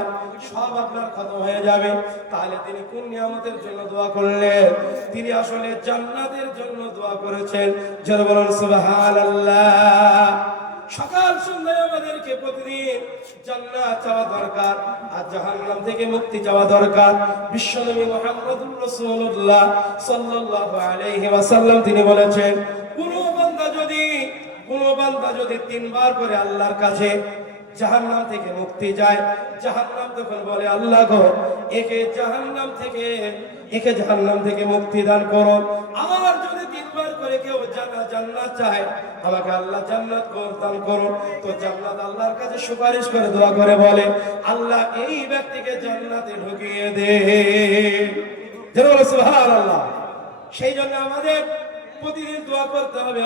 সব আপনার খতম হয়ে যাবে। তাহলে তিনি কোন নিয়ামতের জন্য দোয়া করলেন? তিনি আসলে জান্নাতের জন্য দোয়া করেছেন। যারা বলেন সুবহানাল্লাহ। সকাল সন্ধ্যায় আমাদেরকে প্রতিদিন জান্নাত চাওয়া দরকার আর জাহান্নাম থেকে মুক্তি চাওয়া দরকার। বিশ্বনবী মুহাম্মদুর রাসূলুল্লাহ সাল্লাল্লাহু আলাইহি ওয়াসাল্লাম তিনি বলেছেন, কোন বান্দা যদি তিনবার করে আল্লাহর কাছে জাহান্নাম থেকে মুক্তি যায়, জাহান্নাম তখন বলে, আল্লাহ গো, একে জাহান্নাম থেকে মুক্তি দান করো। আর যদি তিনবার করে কেউ জান্নাত চায়, আমাকে আল্লাহ জান্নাত দান করো, তো জান্নাত আল্লাহর কাছে সুপারিশ করে দোয়া করে বলে, আল্লাহ এই ব্যক্তিকে জান্নাতে ঢুকিয়ে দে। সুবহানাল্লাহ। সেই জন্য আমাদের প্রতিদিন দোয়া করতে হবে,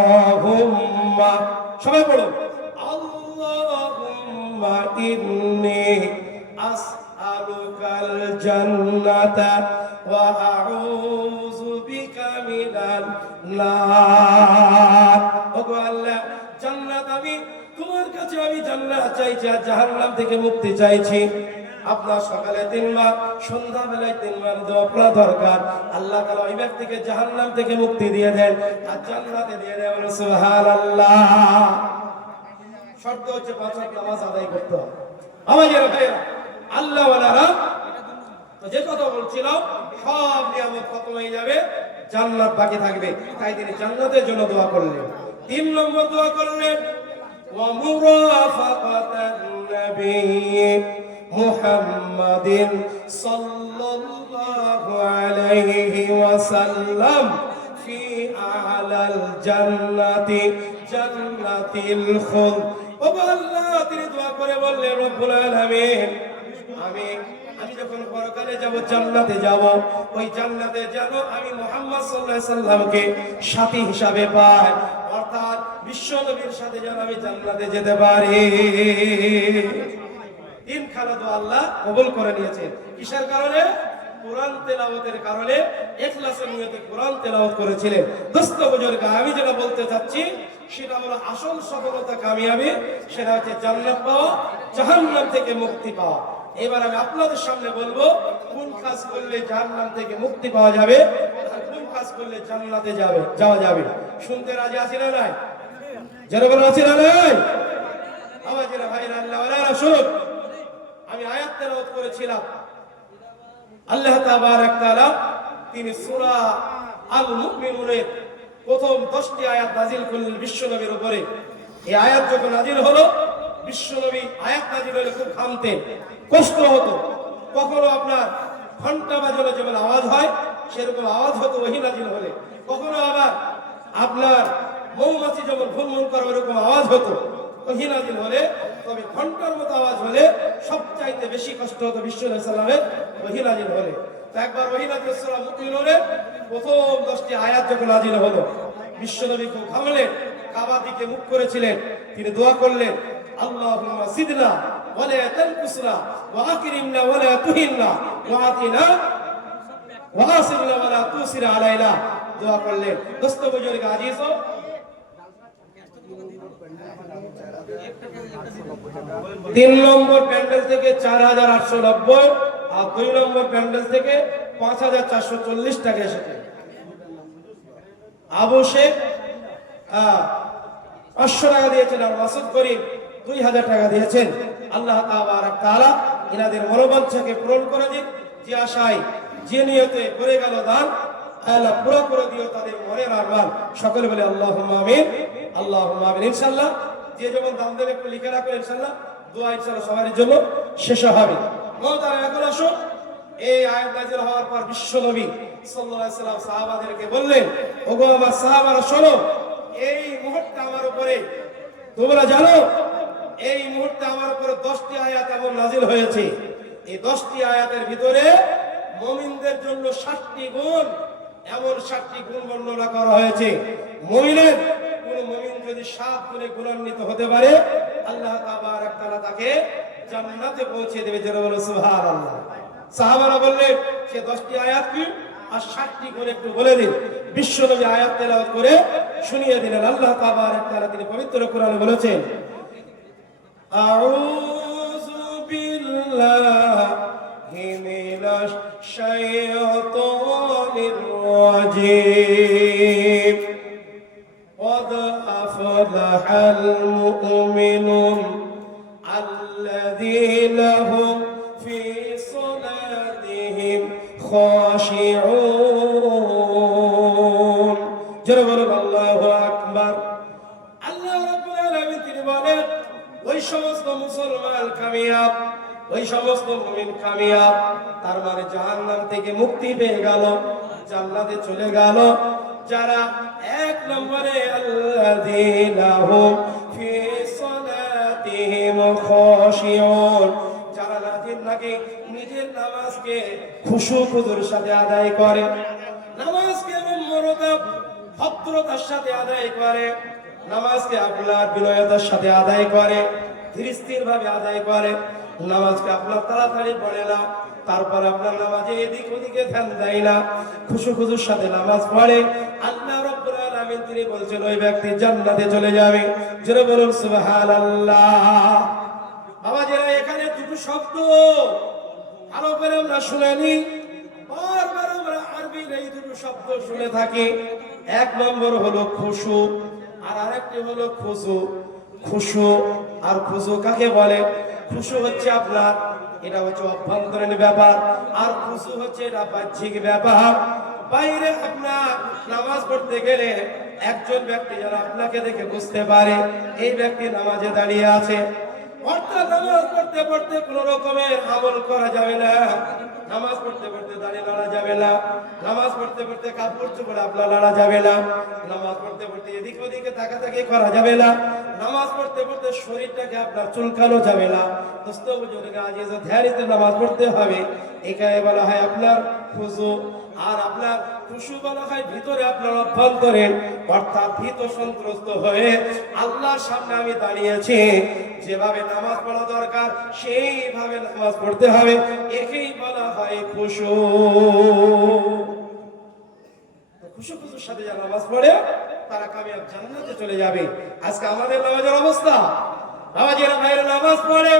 আল্লাহুম্মা, সবাই বলো, আল্লাহুম্মা ইন্নী আসআলুকাল জান্নাতা ওয়া আউযু বিকা মিনান নার। ওগো আল্লাহ, জান্নাত আমি তোমার কাছে, আমি জান্নাত চাইছি আর জাহান্নাম থেকে মুক্তি চাইছি। আপনার সকালে তিনবার, সন্ধ্যা বেলায় তিনবার দোয়া করা দরকার। আল্লাহ তাআলা ওই ব্যক্তিকে জাহান্নাম থেকে মুক্তি দিয়ে দেন আর জান্নাতে দিয়ে দেন। সুবহানাল্লাহ। শর্ত হচ্ছে 5 ওয়াক্ত নামাজ আদায় করতে হবে। আমাদের ভাইরা, আল্লাহ ওয়ালারা, তো যে কথা বলছিলাম, সব নিয়ামত খতম হয়ে যাবে, জান্নাত বাকি থাকবে। তাই তিনি জান্নাতের জন্য দোয়া করলেন। 3 নম্বর দোয়া করলেন, ওয়া মুরাফাকাতান নবী মুহাম্মাদিন সাল্লাল্লাহু আলাইহি ওয়াসাল্লাম ফি আ'লাল জান্নাতি জান্নাতিল খুলদ। ও আল্লাহ, তিনি দোয়া করে বললেন, রব্বুল আলামিন, আমি যখন পরকালে যাব, জান্নাতে যাব, ওই জান্নাতে যেন আমি মুহাম্মদ সাল্লাল্লাহু আলাইহি সাল্লামকে সাথী হিসাবে পাই, অর্থাৎ বিশ্ব নবীর সাথে যেন আমি জান্নাতে যেতে পারি। 3 খানা দোয়া আল্লাহ কবুল করে নিয়েছেন। কিসের কারণে? কোরআন তেলাওয়াতের কারণে। ইখলাসের নিয়তে কোরআন তেলাওয়াত করেছিলেন। দোস্ত বুজুর্গ, আমি যেটা বলতে চাচ্ছি সেটা হলো আসল সফলতা, কামিয়াবি, সেটা হচ্ছে জান্নাত পাওয়া, জাহান্নাম থেকে মুক্তি পাওয়া। এবার আমি আপনাদের সামনে বলবো কোন কাজ করলে জাহান্নাম থেকে মুক্তি পাওয়া যাবে আর কোন কাজ করলে জান্নাতে যাওয়া যাবে। শুনতে রাজি আছি না নাই? যারা বলেন আছি না নাই? আমাদের ভাইরা, আল্লাহ ওয়ালারা, শুনুন, আমি আয়াত তেলাওয়াত করেছিলাম। আল্লাহ তাবারাক তাআলা তিনি সূরা আল মুমিনুনের প্রথম 10টি আয়াত নাযিল করলেন বিশ্বনবীর উপরে। এই আয়াত যখন নাযিল হলো, বিশ্বনবী আয়াত নাযিল হলে খুব ঘামতেন, কষ্ট হতো। কখনো আপনার ঘন্টা বাজানো যেমন আওয়াজ হয়, সেরকম আওয়াজ হতো ওহী নাযিল হলে। কখনো আবার আপনার মৌমাছি যেমন ভুনভুন করে ওরকম আওয়াজ হতো ওহী নাযিল হলে। তবে ঘন্টার মতো আওয়াজ হলে সবচাইতে বেশি কষ্ট হতো বিশ্বনবী সাল্লাল্লাহু আলাইহি ওয়াসাল্লামের ওহী নাযিল হলে। তো একবার ওহী নাযিল সূরা মুমিনুনের প্রথম 10টি আয়াত যখন নাযিল হলো, বিশ্বনবী খুব ঘামলেন, কাবার দিকে মুখ করেছিলেন। তিনি দোয়া করলেন, আল্লাহুম্মা সিদনা ওয়া লা তানকুসনা ওয়া আকরিমনা ওয়া লা তুহিননা ওয়া আতিনা ওয়া আসিরনা ওয়া লা তুসির আলাইনা। দোয়া করলেন। দোস্ত বুজুর্গ আজিজ, 3 নম্বর প্যান্ডেল থেকে 4890 আর 2 নম্বর প্যান্ডেল থেকে 5440 টাকা এসেছে। আবু শেখ 500 টাকা দিয়েছেন আর মাসুদ করিম 2000 টাকা দিয়েছেন। আল্লাহ তাবারাক তাআলা ইনাদের মনোবাঞ্ছাকে পূরণ করে দিন। যে আশায়, যে নিয়তে করে গেল দান, আল্লাহ পুরো করে দিও তাদের মনের আরমান। সকলে বলে আল্লাহুম্মা আমিন, আল্লাহুম্মা আমিন। ইনশাআল্লাহ যে যেমন দান দেবে একটু লিখে রাখো, ইনশাআল্লাহ দোয়া ইনশাআল্লাহ সবার জন্য শেষ হবে। তারা এখন আসো, এই আয়াত নাযিল হওয়ার পর বিশ্বনবী সাল্লাল্লাহু আলাইহি সাল্লাম সাহাবাদেরকে বললেন, ওগো আমার সাহাবারা শোনো, এই মুহূর্তে আমার উপরে, তোমরা জানো এই মুহূর্তে আমার উপরে 10টি আয়াত এমন নাযিল হয়েছে। এই 10টি আয়াতের ভিতরে মুমিনদের জন্য 7টি গুণ, এমন 7টি গুণ বর্ণনা করা হয়েছে মুমিনের কোন মুমিন যদি 7 গুণে গুণান্বিত হতে পারে আল্লাহ তাবারক তাআলা তাকে জান্নাতে পৌঁছে দেবে। যারা বলে সুবহানাল্লাহ। সাহাবারা বললেন সে 10টি আয়াত কি আর 60টি করে একটু বলে দিন। বিশ্বনবী আয়াত তেলাওয়াত করে শুনিয়ে দিলেন। আল্লাহ তাবারক তাআলা তিনি পবিত্র কোরআনে বলেছেন, আউযু বিল্লাহি মিনাশ শাইতানির রাজীম قد أفلح المؤمنون الذين هم في صلاتهم خاشعون جرب الله أكبر আল্লাহ রাব্বুল আলামিন তিনি বলেন ওই সমস্ত মুসলমান কামিয়াব, ওই সমস্ত মুমিন কামিয়াব, তার মানে জাহান্নাম থেকে মুক্তি পেয়ে গেল, জান্নাতে চলে গেল যারা 1 নম্বরে আল্লাযীনা হুম ফি সালাতিহিম খাশিউন, যারা নাকি নিজের নামাজকে খুশু-খুজুর সাথে আদায় করে, নামাজকে নম্রতা ভদ্রতার সাথে আদায় করে, নামাজকে আপনার বিনয়তার সাথে আদায় করে, ধীরস্থির ভাবে আদায় করে, নামাজকে আপনার তাড়াতাড়ি পড়ে না, তারপর আপনার নামাজে এদিক ওদিকে ধ্যান দেয় না, খুশু-খুজুর সাথে নামাজ পড়ে, আল্লাহ রাব্বুল আলামিন তিনি বলছেন ওই ব্যক্তি জান্নাতে চলে যাবে। জোরে বলুন সুবহানাল্লাহ। বাবাজিরা এখানে দুটো শব্দ ভালো করে আমরা শুনে নিই, বারবার আমরা আরবির এই দুটো শব্দ শুনে থাকি। 1 নম্বর হলো খুশু আর আরেকটি হলো খুশু। খুশু আর খুশু কাকে বলে? খুশু হচ্ছে আপনার এটা হচ্ছে অভ্যন্তরীণ ব্যাপার, আর খুশু হচ্ছে এটা বাহ্যিক ব্যাপার। বাইরে আপনার নামাজ পড়তে গেলে একজন ব্যক্তি যারা আপনাকে দেখে বুঝতে পারে এই ব্যক্তি নামাজে দাঁড়িয়ে আছে, অর্থাৎ নামাজ পড়তে পড়তে কোন রকমের আমল করা যাবে না, নামাজ পড়তে পড়তে দাঁড়িয়ে নাড়া যাবে না, নামাজ পড়তে পড়তে কাপড় চোপড় আপনার নাড়া যাবে না, নামাজ পড়তে পড়তে এদিক ওদিকে তাকাতাকি করা যাবে না, নামাজ পড়তে পড়তে শরীরটাকে আপনার চুলকানো যাবে না। দোস্ত বুজুর্গ আজিজ ধ্যানিতে নামাজ পড়তে হবে। এখানে বলা হয় আপনার খুশু, আর আপনার খুশু বলা হয় ভিতরে আপনার অভ্যন্তরীণ, অর্থাৎ ভীত সন্ত্রস্ত হয়ে আল্লাহর সামনে আমি দাঁড়িয়েছি, যেভাবে নামাজ পড়া দরকার সেইভাবে নামাজ পড়তে হবে, একেই বলা হয় খুশু। খুশু-খুশুর সাথে যারা নামাজ পড়ে তারা কামিয়াব, জান্নাতে চলে যাবে। আজকে আমাদের নামাজের অবস্থা, নামাজেরা বাইরে নামাজ পড়ে,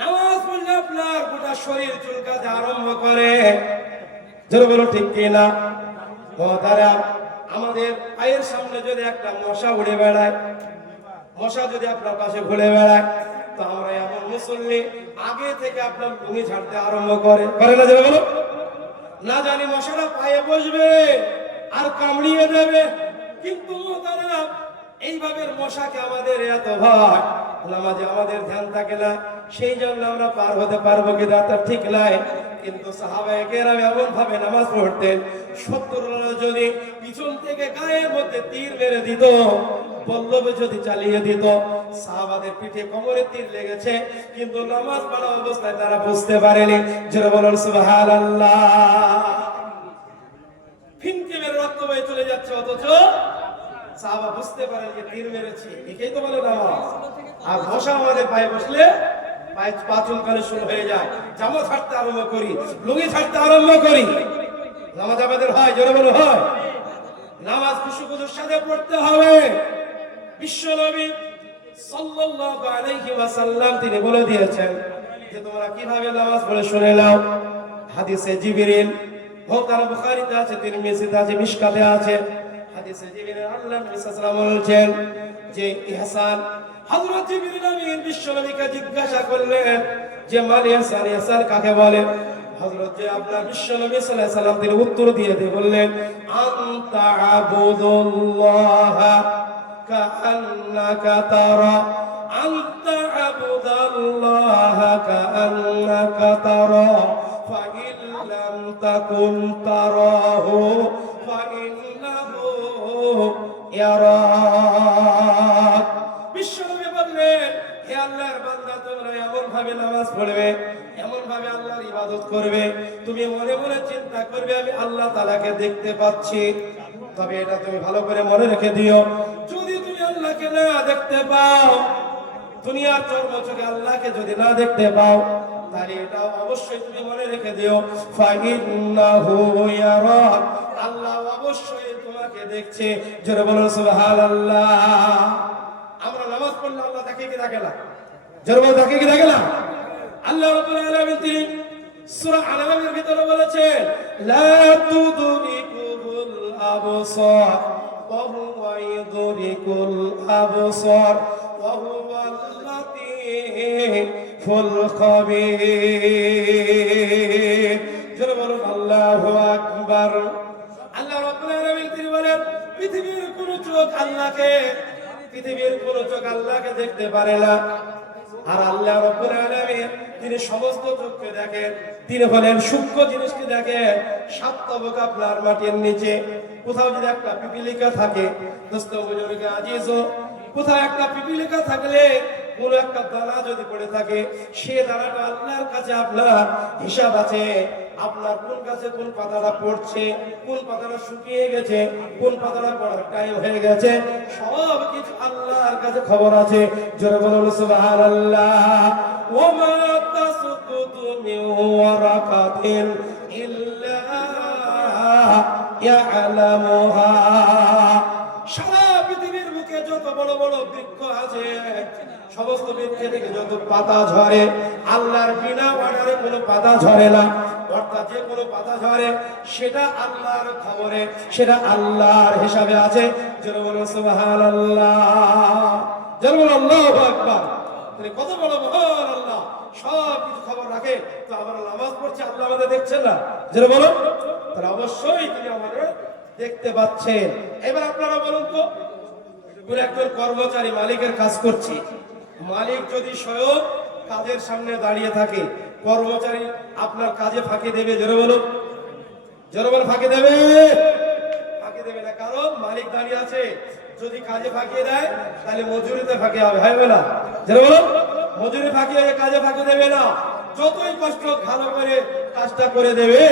নামাজ পড়লে আপনার গোটা শরীর চুলকাতে আরম্ভ করে। জোরে বলো ঠিক কিনা? তারা আমাদের পায়ের সামনে যদি একটা মশা উড়ে বেড়ায়, মশা যদি আপনার পাশে ঘুরে বেড়ায়, তো আমরা এমন মুসল্লি আগে থেকে আপনার লুঙ্গি ছাড়তে আরম্ভ করে না? জোরে বলো। না জানি মশাটা পায়ে বসবে আর কামড়িয়ে দেবে, কিন্তু তারা এইভাবে মশাকে আমাদের এত ভয়, নামাজে আমাদের ধ্যান থাকে না, সেই জন্য আমরা পার হতে পারবো কিনা তা ঠিক নাই। কিন্তু সাহাবায়ে কেরাম এমন ভাবে নামাজ পড়তেন, শত্রুরা যদি পিছন থেকে গায়ের মধ্যে তীর মেরে দিত, পল্লবে যদি চালিয়ে দিত, সাহাবাদের পিঠে কোমরে তীর লেগেছে, কিন্তু নামাজ পড়া অবস্থায় তারা বুঝতে পারেনি। জোরে বলুন সুবহানাল্লাহ। ফিনকে মেরে রক্ত বয়ে চলে যাচ্ছে, অথচ সাহাবা বুঝতে পারেন যে তীর মেরেছে, একেই তো বলে নামাজ। আর মশা আমাদের পায়ে বসলে পায়ে পা চুলকানো শুরু হয়ে যায়, জামা ছাড়তে আরম্ভ করি, লুঙ্গি ছাড়তে আরম্ভ করি। নামাজ আমাদের হয়, জোরে বলো হয়। নামাজ খুশু-খুজুর সাথে পড়তে হবে। বিশ্বনবী সাল্লাল্লাহু আলাইহি ওয়াসাল্লাম তিনি বলে দিয়েছেন যে তোমরা কিভাবে নামাজ পড়ে শুনে নাও। হাদিসে জিবরিল, মুহতারাম বুখারীতে আছে, তিরমিজিতে আছে, মিশকাতে আছে। হাদিসে জিবরিল আল্লাহ নবী সাল্লাল্লাহু আলাইহি ওয়াসাল্লাম বলেছেন যে ইহসান, হযরত জিবরিল আমিন বিশ্বনবীকে জিজ্ঞাসা করলেন যে মাল ইহসান, ইহসান কাকে বলে? হযরত যে আপনার বিশ্বনবী সাল্লাল্লাহু আলাইহি ওয়াসাল্লাম তিনি উত্তর দিয়ে বললেন, আনতা আবুদুল্লাহ কাআন্নাকা তারা, আনতা আবুদুল্লাহ কাআন্নাকা তারা, ফাইন লাম তাকুন তারাহু ফাইন্নাহু ইয়ারাক। বিশ্বনবী বললেন, হে আল্লাহর বান্দা, তোমরা এমন ভাবে নামাজ পড়বে, এমন ভাবে আল্লাহর ইবাদত করবে, তুমি মনে মনে চিন্তা করবে আমি আল্লাহ তাআলাকে দেখতে পাচ্ছি। তবে এটা তুমি ভালো করে মনে রেখে দিও, যদি তুমি আল্লাহকে না দেখতে পাও, দুনিয়ার চর্মচোখে আল্লাহকে যদি না দেখতে পাও, তাহলে এটা অবশ্যই তুমি মনে রেখে দিও, ফাইন্নাহু ইয়ারাক, আল্লাহ অবশ্যই তোমাকে দেখছে। জোরে বলুন সুবহানাল্লাহ। আমরা নামাজ পড়লে আল্লাহ দেখে কি দেখে না? জোরে বলুন দেখে কি দেখে না? আল্লাহ রাব্বুল আলামিন তিনি সূরা আনামের ভিতরে বলেছেন, লা তুদরিকুল আবসার ওয়া হুয়া ইউদরিকুল আবসার ওয়া হুয়াল লাতীফুল খাবীর। জোরে বলুন আল্লাহু আকবার। আল্লাহ রাব্বুল আলামিন তিনি বলেন, পৃথিবীর কোন চোখ আল্লাহকে দেখতে পারে না, আর আল্লাহ রাব্বুল আলামিন তিনি সমস্ত চোখকে দেখেন। তিনি হলেন সূক্ষ্ম জিনিসকে দেখেন। সাত তবক আপনার মাটির নিচে কোথাও যদি একটা পিপিলিকা থাকে, দোস্ত বুজুর্গ আজিজো, কোথাও একটা পিপিলিকা থাকলে কোন একটা দানা যদি পড়ে থাকে, সে দানাটা আল্লাহর কাছে আপনার হিসাব আছে। আপনার কোন গাছে কোন পাতাটা পড়ছে, কোন পাতাটা শুকিয়ে গেছে, কোন পাতাটা পড়ার টাইম হয়ে গেছে, সব কিছু আল্লাহর কাছে খবর আছে। জোরে বলুন সুবহানাল্লাহ। ওয়া মা তাসকুতু মিন ওয়ারাকাতিন ইল্লা ইয়ালামুহা। সারা পৃথিবীর বুকে যত বড় বড় বৃক্ষ আছে, সমস্ত বৃক্ষ থেকে যত পাতা ঝরে, আল্লাহর বিনা অর্ডারে কোনো পাতা ঝরে না। অর্থাৎ যে কোনো পাতা ঝরে সেটা আল্লাহর খবরে, সেটা আল্লাহর হিসাবে আছে। জোরে বলুন সুবহানাল্লাহ। জোরে বলুন আল্লাহু আকবার। কত বড় মহান আল্লাহ, সব কিছু খবর রাখে। তো আমরা নামাজ পড়ছি, আল্লাহ আমাদের দেখছেন না? জোরে বলুন। তাহলে অবশ্যই তিনি আমাদের দেখতে পাচ্ছেন। এবার আপনারা বলুন তো, কোন একজন কর্মচারী মালিকের কাজ করছে, মালিক যদি স্বয়ং কাজের সামনে দাঁড়িয়ে থাকে, কর্মচারী আপনার কাজে ফাঁকি দেবে? জোরে বলুন, জোরে বলুন। ফাঁকি দেবে? ফাঁকি দেবে না, কারণ মালিক দাঁড়িয়ে আছে। যদি কাজে ফাঁকিয়ে দেয় তাহলে মজুরিতে ফাঁকি হবে, হয় বলা? জোরে বলুন। মজুরি ফাঁকি হয়ে কাজে ফাঁকি দেবে না, যতই কষ্ট ভালো করে কাজটা করে দেবে।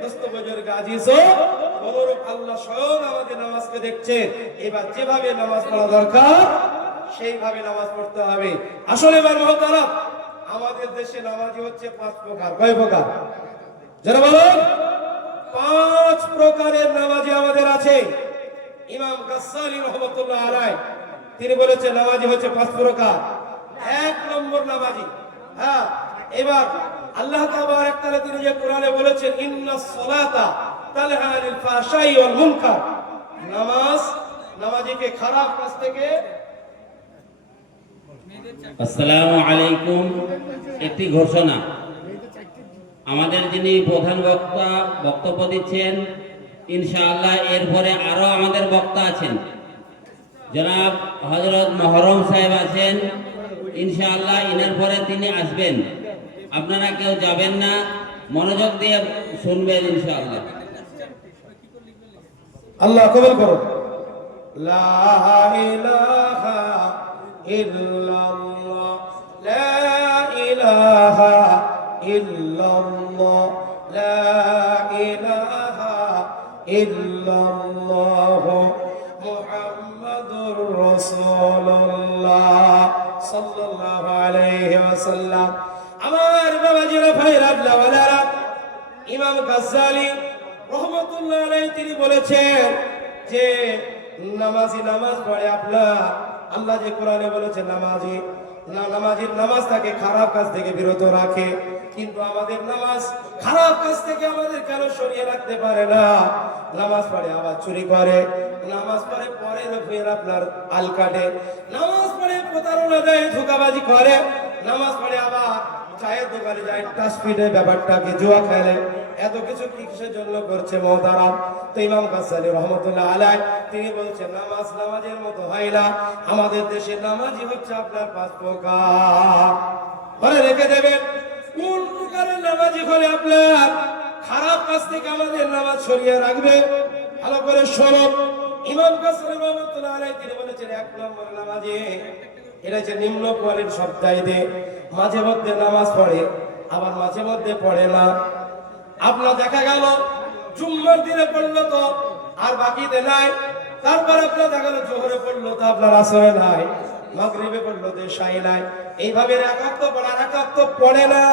দোস্ত বুজুর্গ আজিজো, অনুরূপ আল্লাহ স্বয়ং আমাদের নামাজকে দেখছেন। এবার যেভাবে নামাজ পড়া দরকার সেইভাবে নামাজ পড়তে হবে। আসলে এবার মহতারাম, আমাদের দেশে নামাজি হচ্ছে 5 প্রকার। কয় প্রকার? যারা বলুন। 5 প্রকারের নামাজি আমাদের আছে। ইমাম গাজ্জালী রাহমাতুল্লাহ আলাইহি তিনি বলেছেন নামাজি হচ্ছে 5 প্রকার। 1 নম্বর নামাজি, হ্যাঁ, এবার আল্লাহ তাবারক তাআলা তিনি যে কোরআনে বলেছেন, ইন্নাস সালাতা তানহা আনিল ফাহশাই ওয়াল মুনকার, নামাজ নামাজিকে খারাপ কাজ থেকে। আসসালামু আলাইকুম। একটি ঘোষণা, আমাদের যিনি প্রধান বক্তা বক্তব্য দিচ্ছেন, ইনশাআল্লাহ এরপরে আরো আমাদের বক্তা আছেন, জনাব হযরত মহরম সাহেব আছেন। ইনশাআল্লাহ ইনার পরে তিনি আসবেন। আপনারা কেউ যাবেন না, মনোযোগ দিয়ে শুনবেন ইনশাআল্লাহ। আল্লাহ কবুল করুন। লা ইলাহা ইল্লাল্লাহ, লা ইলাহা ইল্লাল্লাহ, লা ইলাহা ইল্লাল্লাহ, মুহাম্মাদুর রাসূলুল্লাহ সাল্লাল্লাহু আলাইহি ওয়াসাল্লাম। আমার বাবাজিরা, ভাইরা, আল্লাহওয়ালারা, ইমাম গাজ্জালী রাহমাতুল্লাহ আলাইহি তিনি বলেছেন যে নামাজি নামাজ পড়ে আপনার, আল্লাহ যে কোরআনে বলেছে নামাজির নামাজ তাকে খারাপ কাজ থেকে বিরত রাখে। কিন্তু আমাদের নামাজ খারাপ কাজ থেকে আমাদের কেন সরিয়ে রাখতে পারে না? নামাজ পড়ে আবার চুরি করে, নামাজ পড়ে পরের ফের আপনার আল কাটে, নামাজ পড়ে প্রতারণা দেয়, ধোঁকাবাজি করে, নামাজ পড়ে আবার চায়ের দোকানে যায়, টাসপিটে ব্যাপারটাকে জুয়া খেলে। এত কিছু কিসের জন্য করছে মহতারাম? তো ইমাম গাজ্জালী রাহমাতুল্লাহ আলাইহি তিনি বলছেন নামাজ নামাজের মতো হয় না। আমাদের দেশে নামাজি হচ্ছে আপনার 5 প্রকার। বলে রেখে দেবেন কোন প্রকারের নামাজি হলে আপনার খারাপ কাজ থেকে আমাদের নামাজ সরিয়ে রাখবে। ভালো করে শোনুন। ইমাম গাজ্জালী রাহমাতুল্লাহ আলাইহি তিনি বলেছেন 1 নম্বর নামাজি, এটা হচ্ছে নিম্ন কোয়ালিটির সবচাইতে, মাঝে মধ্যে নামাজ পড়ে আবার মাঝে মধ্যে পড়ে না। আপনার দেখা গেল জুম্মার দিনে পড়লো তো আর বাকিতে নাই। তারপর আপনার দেখা গেল জোহরে পড়লো তো আপনার আসরে নাই, মাগরিবে পড়লো তো এশায় নাই। এইভাবে এক ওয়াক্ত পড়ে আর এক ওয়াক্ত পড়ে না।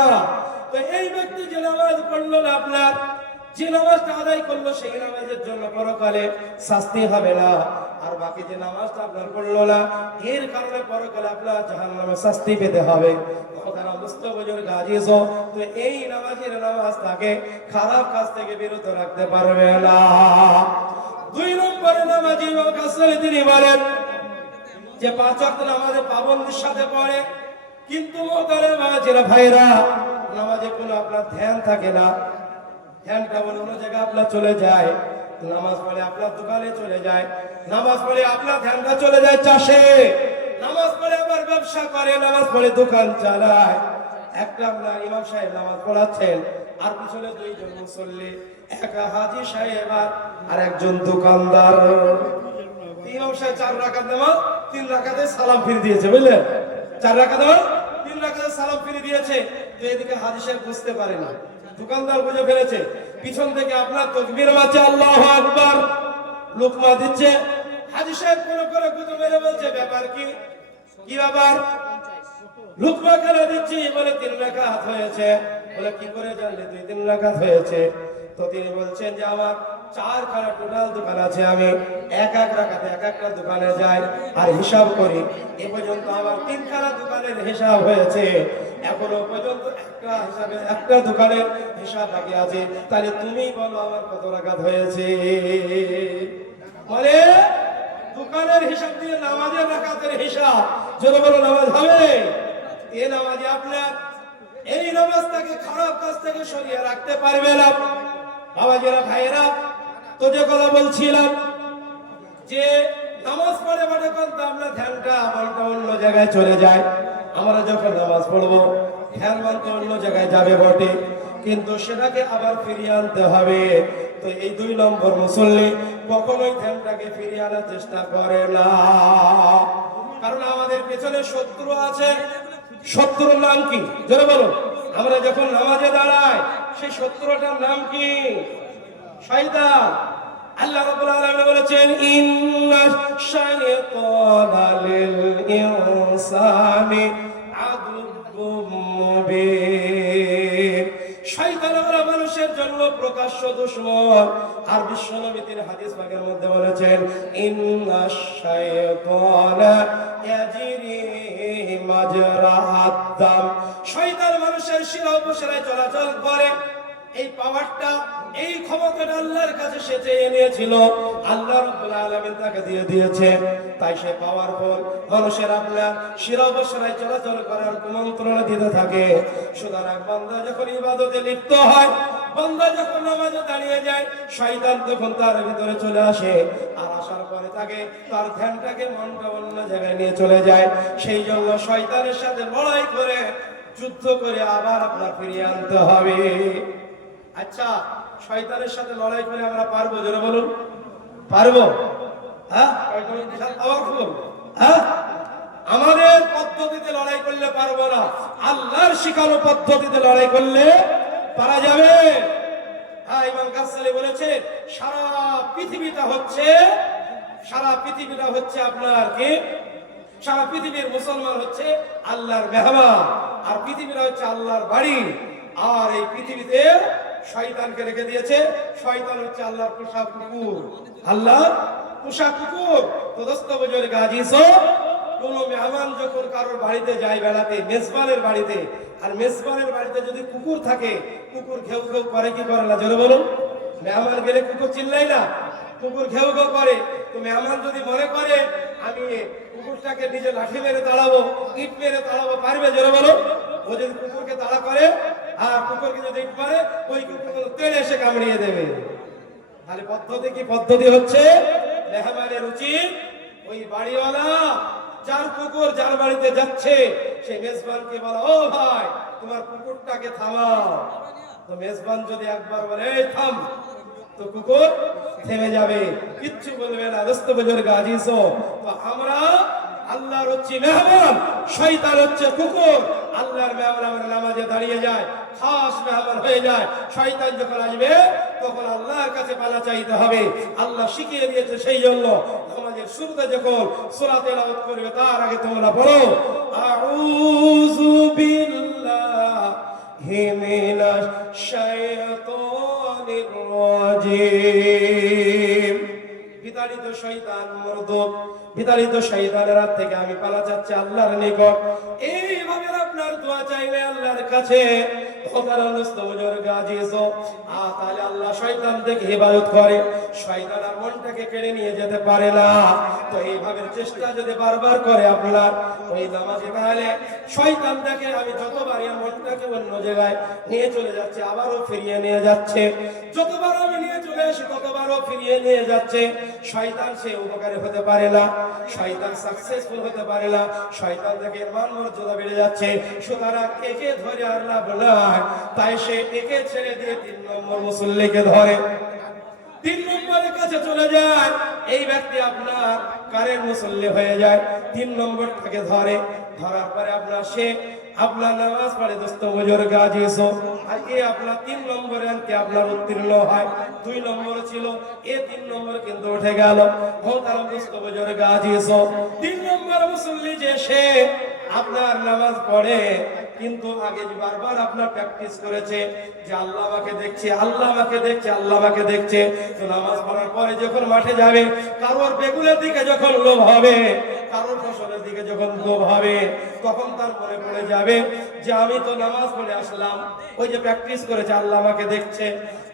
তো এই ব্যক্তি যে নামাজ পড়লো না, আপনার যে নামাজটা আদায় করলো সেই নামাজের জন্য পরকালে শাস্তি হবে না। আর বাকি যে নামাজটা আপনার পড়লো না, এর কারণে পরকালে আপনার জাহান্নামে শাস্তি পেতে হবে। তো এই নামাজের নামাজ তাকে খারাপ কাজ থেকে বিরত রাখতে পারবে না। 2 নম্বরে নামাজি তিনি বলেন যে 5 ওয়াক্ত নামাজে পাবন্দির সাথে পড়ে, কিন্তু মোহতারাম নামাজের ভাইরা নামাজে কোনো আপনার ধ্যান থাকে না। ধ্যানটা অন্য জায়গায় আপনার চলে যায়। নামাজ পড়ে আপনার দোকানে চলে যায়, নামাজ পড়ে আপনার ধ্যানটা চলে যায় চাষে, নামাজ পড়ে আবার ব্যবসা করে, নামাজ পড়ে দোকান চালায়। একটা আপনার ইমাম সাহেব নামাজ পড়াচ্ছেন, আর পিছনে 2 জন মুসল্লি, এক হাজী সাহেব আর একজন দোকানদার। ইমাম সাহেব 4 রাকাত নামাজ 3 রাকাতে সালাম ফিরে দিয়েছে, বুঝলেন? 4 রাকাত নামাজ 3 রাকাতে সালাম ফিরে দিয়েছে। তো এদিকে হাজী সাহেব বুঝতে পারে না, দোকানদার বুঝে ফেলেছে। পিছন থেকে আপনার তাকবীর মারছে, আল্লাহু আকবার, লোকমা দিচ্ছে। হাজী সাহেব কোন করে গুজে মেরে বলছে, ব্যাপার কি? কি ব্যাপার? লোকমা কেন দিচ্ছি? বলে 3 রাকাত হয়েছে। বলে কি করে জানলে 2-3 রাকাত হয়েছে? তো তিনি বলছেন যে আমার 4খানা টোটাল দোকান আছে, আমি এক রাকাতে এক একটা দোকানে যাই আর হিসাব করি। এ পর্যন্ত আমার 3খানা দোকানের হিসাব হয়েছে, এখনো পর্যন্ত একটা দোকানের হিসাব বাকি আছে। তাহলে তুমি বলো আমার কত রাকাত হয়েছে? মানে দোকানের হিসাব দিয়ে নামাজের রাকাতের হিসাব যদি বলো নামাজ হবে? এ নামাজে আপনার এই নামাজটাকে খারাপ কাজ থেকে সরিয়ে রাখতে পারবে না। বাবাজিরা ভাইয়েরা, তো যে কথা বলছিলাম যে নামাজ পড়ে বটে কিন্তু আমরা ধ্যানটা মনটা অন্য জায়গায় চলে যায়। আমরা যখন নামাজ পড়বো ধ্যান মনটা অন্য জায়গায় যাবে বটে, কিন্তু সেটাকে আবার ফিরিয়ে আনতে হবে। তো এই 2 নম্বর মুসল্লি কখনোই ধ্যানটাকে ফিরিয়ে আনার চেষ্টা করে না, কারণ আমাদের পেছনে শত্রু আছে। শত্রুর নাম কি জোরে বলো? আমরা যখন নামাজে দাঁড়াই সেই শত্রুটার নাম কি? শয়তান। আল্লাহ রাব্বুল আলামিন বলেছেন, ইন্নাশ শাইতানা লিল ইনসানি আদুউম মুবিন। শয়তান হলো মানুষের জন্য প্রকাশ্য দুশমন। আর বিশ্বনবী তিনি হাদিস পাকের মধ্যে বলেছেন, ইন্নাশ শাইতানা ইয়াজরি মাজরাহাদ দাম। শয়তান মানুষের শিরা উপশিরায় চলাচল করে। এই পাওয়ারটা, এই ক্ষমতাটা আল্লাহর কাছে সে চেয়ে নিয়েছিল, আল্লাহ রাব্বুল আলামিন তাকে দিয়ে দিয়েছে। তাই সে পাওয়ারফুল। মানুষের আপনার শিরা উপশিরায় চলাচল করার কুমন্ত্রণা দিতে থাকে। সুতরাং বান্দা যখন ইবাদতে লিপ্ত হয়, বান্দা যখন নামাজে দাঁড়িয়ে যায়, শয়তান তখন তার ভিতরে চলে আসে। আর আসার পরে তাকে তার ধ্যানটাকে মনটা অন্য জায়গায় নিয়ে চলে যায়। সেই জন্য শয়তানের সাথে লড়াই করে, যুদ্ধ করে আবার আপনার ফিরিয়ে আনতে হবে। আচ্ছা, শয়তানের সাথে লড়াই করে আমরা পারবো? জোরে বলুন, পারবো? হ্যাঁ, আমাদের পদ্ধতিতে লড়াই করলে পারবো না, আল্লাহর শিখানো পদ্ধতিতে লড়াই করলে পারা যাবে। হ্যাঁ, ইমাম গাজ্জালী বলেছে সারা পৃথিবীটা হচ্ছে আপনার কি? সারা পৃথিবীর মুসলমান হচ্ছে আল্লাহর মেহমান, আর পৃথিবীটা হচ্ছে আল্লাহর বাড়ি। আর এই পৃথিবীতে শয়তানকে রেখে দিয়েছে। শয়তান হচ্ছে আল্লাহর পোষা কুকুর, আল্লাহর পোষা কুকুর। তো দোস্ত বুজুর্গ আজিজ, কোন মেহমান যখন কারোর বাড়িতে যায় বেড়াতে, মেজবানের বাড়িতে, আর মেজবানের বাড়িতে যদি কুকুর থাকে, কুকুর ঘেউ ঘেউ করে কি করে না? জোরে বলুন। মেহমান গেলে কুকুর চিল্লাই না, কুকুর ঘেউ ঘেউ করে। তো মেহমান যদি মনে করে আমি কুকুরটাকে নিজে লাঠি মেরে তাড়াবো, ইট মেরে তাড়াবো, পারবে? জোরে বলো। ও যদি কুকুরকে তাড়া করে আর কুকুরকে যদি ইট মারে, ওই কুকুর তেড়ে এসে কামড়িয়ে দেবে। তাহলে পদ্ধতি কি? পদ্ধতি হচ্ছে মেহমানের উচিত ওই বাড়িওয়ালা যার কুকুর যার বাড়িতে যাচ্ছে সেই মেজবানকে বলো, ও ভাই তোমার কুকুরটাকে থামাও। তো মেজবান যদি একবার বলে এই থাম, তো কুকুর থেমে যাবে, কিচ্ছু বলবে না। দোস্ত বুজুর্গ আজিজ, তো আমরা আল্লাহর হচ্ছে মেহমান, শয়তান হচ্ছে কুকুর। আল্লাহর মেহমান আমরা নামাজে দাঁড়িয়ে যায়, খাস মেহমান হয়ে যায়। শয়তান যখন আসবে তো তখন আল্লাহর কাছে পানা চাইতে হবে। আল্লাহ শিখিয়ে দিয়েছে, সেই জন্য নামাজের শুরুতে যখন সূরা তেলাওয়াত করবে তার আগে তোমরা বলো আউযু বিল্লাহি মিনাশ শাইতানির রাজিম। বিতাড়িত শয়তান মর্দব, বিতাড়িত শয়তানের হাত থেকে আমি পালা চাচ্ছি আল্লাহর নিকট। এইভাবে আপনার দোয়া চাইলে আল্লাহর কাছে তাহলে আল্লাহ শয়তান থেকে হেফাজত করে, শয়তান আর মনটাকে কেড়ে নিয়ে যেতে পারে না। তো এইভাবে চেষ্টা যদি বারবার করে আপনার ওই নামাজে, তাহলে শয়তান দেখে আমি যতবার আমার মনটাকে অন্য জায়গায় নিয়ে চলে যাচ্ছে আবারও ফিরিয়ে নিয়ে যাচ্ছে, যতবার আমি নিয়ে চলে আসি ততবারও ফিরিয়ে নিয়ে যাচ্ছে। শয়তান সে উপকারে হতে পারে না, শয়তান সাকসেসফুল হতে পারে না, শয়তান থেকে মান মর্যাদা বেড়ে যাচ্ছে। সুতরাং একে ধরে আর লাভ নাই, তাই সে একে ছেড়ে দিয়ে 3 নম্বর মুসল্লিকে ধরে, 3 নম্বরের কাছে চলে যায়। এই ব্যক্তি আপনার কারের মুসল্লি হয়ে যায়, 3 নম্বরটাকে ধরে, ধরার পরে আপনার নামাজ পড়ে দোস্ত বুজুর্গ আজিজ। আর এ আপনার 3 নম্বরে আনতে আপনার উত্তীর্ণ হয়। 2 নম্বর ছিল, এ 3 নম্বর কিন্তু উঠে গেল। মোহতারাম দোস্ত বুজুর্গ আজিজ, 3 নম্বর মুসল্লি যে সে আপনার নামাজ পড়ে, কিন্তু আগে বারবার আপনার প্র্যাকটিস করেছে যে আল্লাহ আমাকে দেখছে, আল্লাহ আমাকে দেখছে, আল্লাহ আমাকে দেখছে। তো নামাজ পড়ার পরে যখন মাঠে যাবে, কারোর বেগুনের দিকে যখন লোভ হবে, কারোর ফসলের দিকে যখন লোভ হবে, তখন তার মনে পড়ে যাবে যে আমি তো নামাজ পড়ে আসলাম, ওই যে প্র্যাকটিস করেছে আল্লাহ আমাকে দেখছে।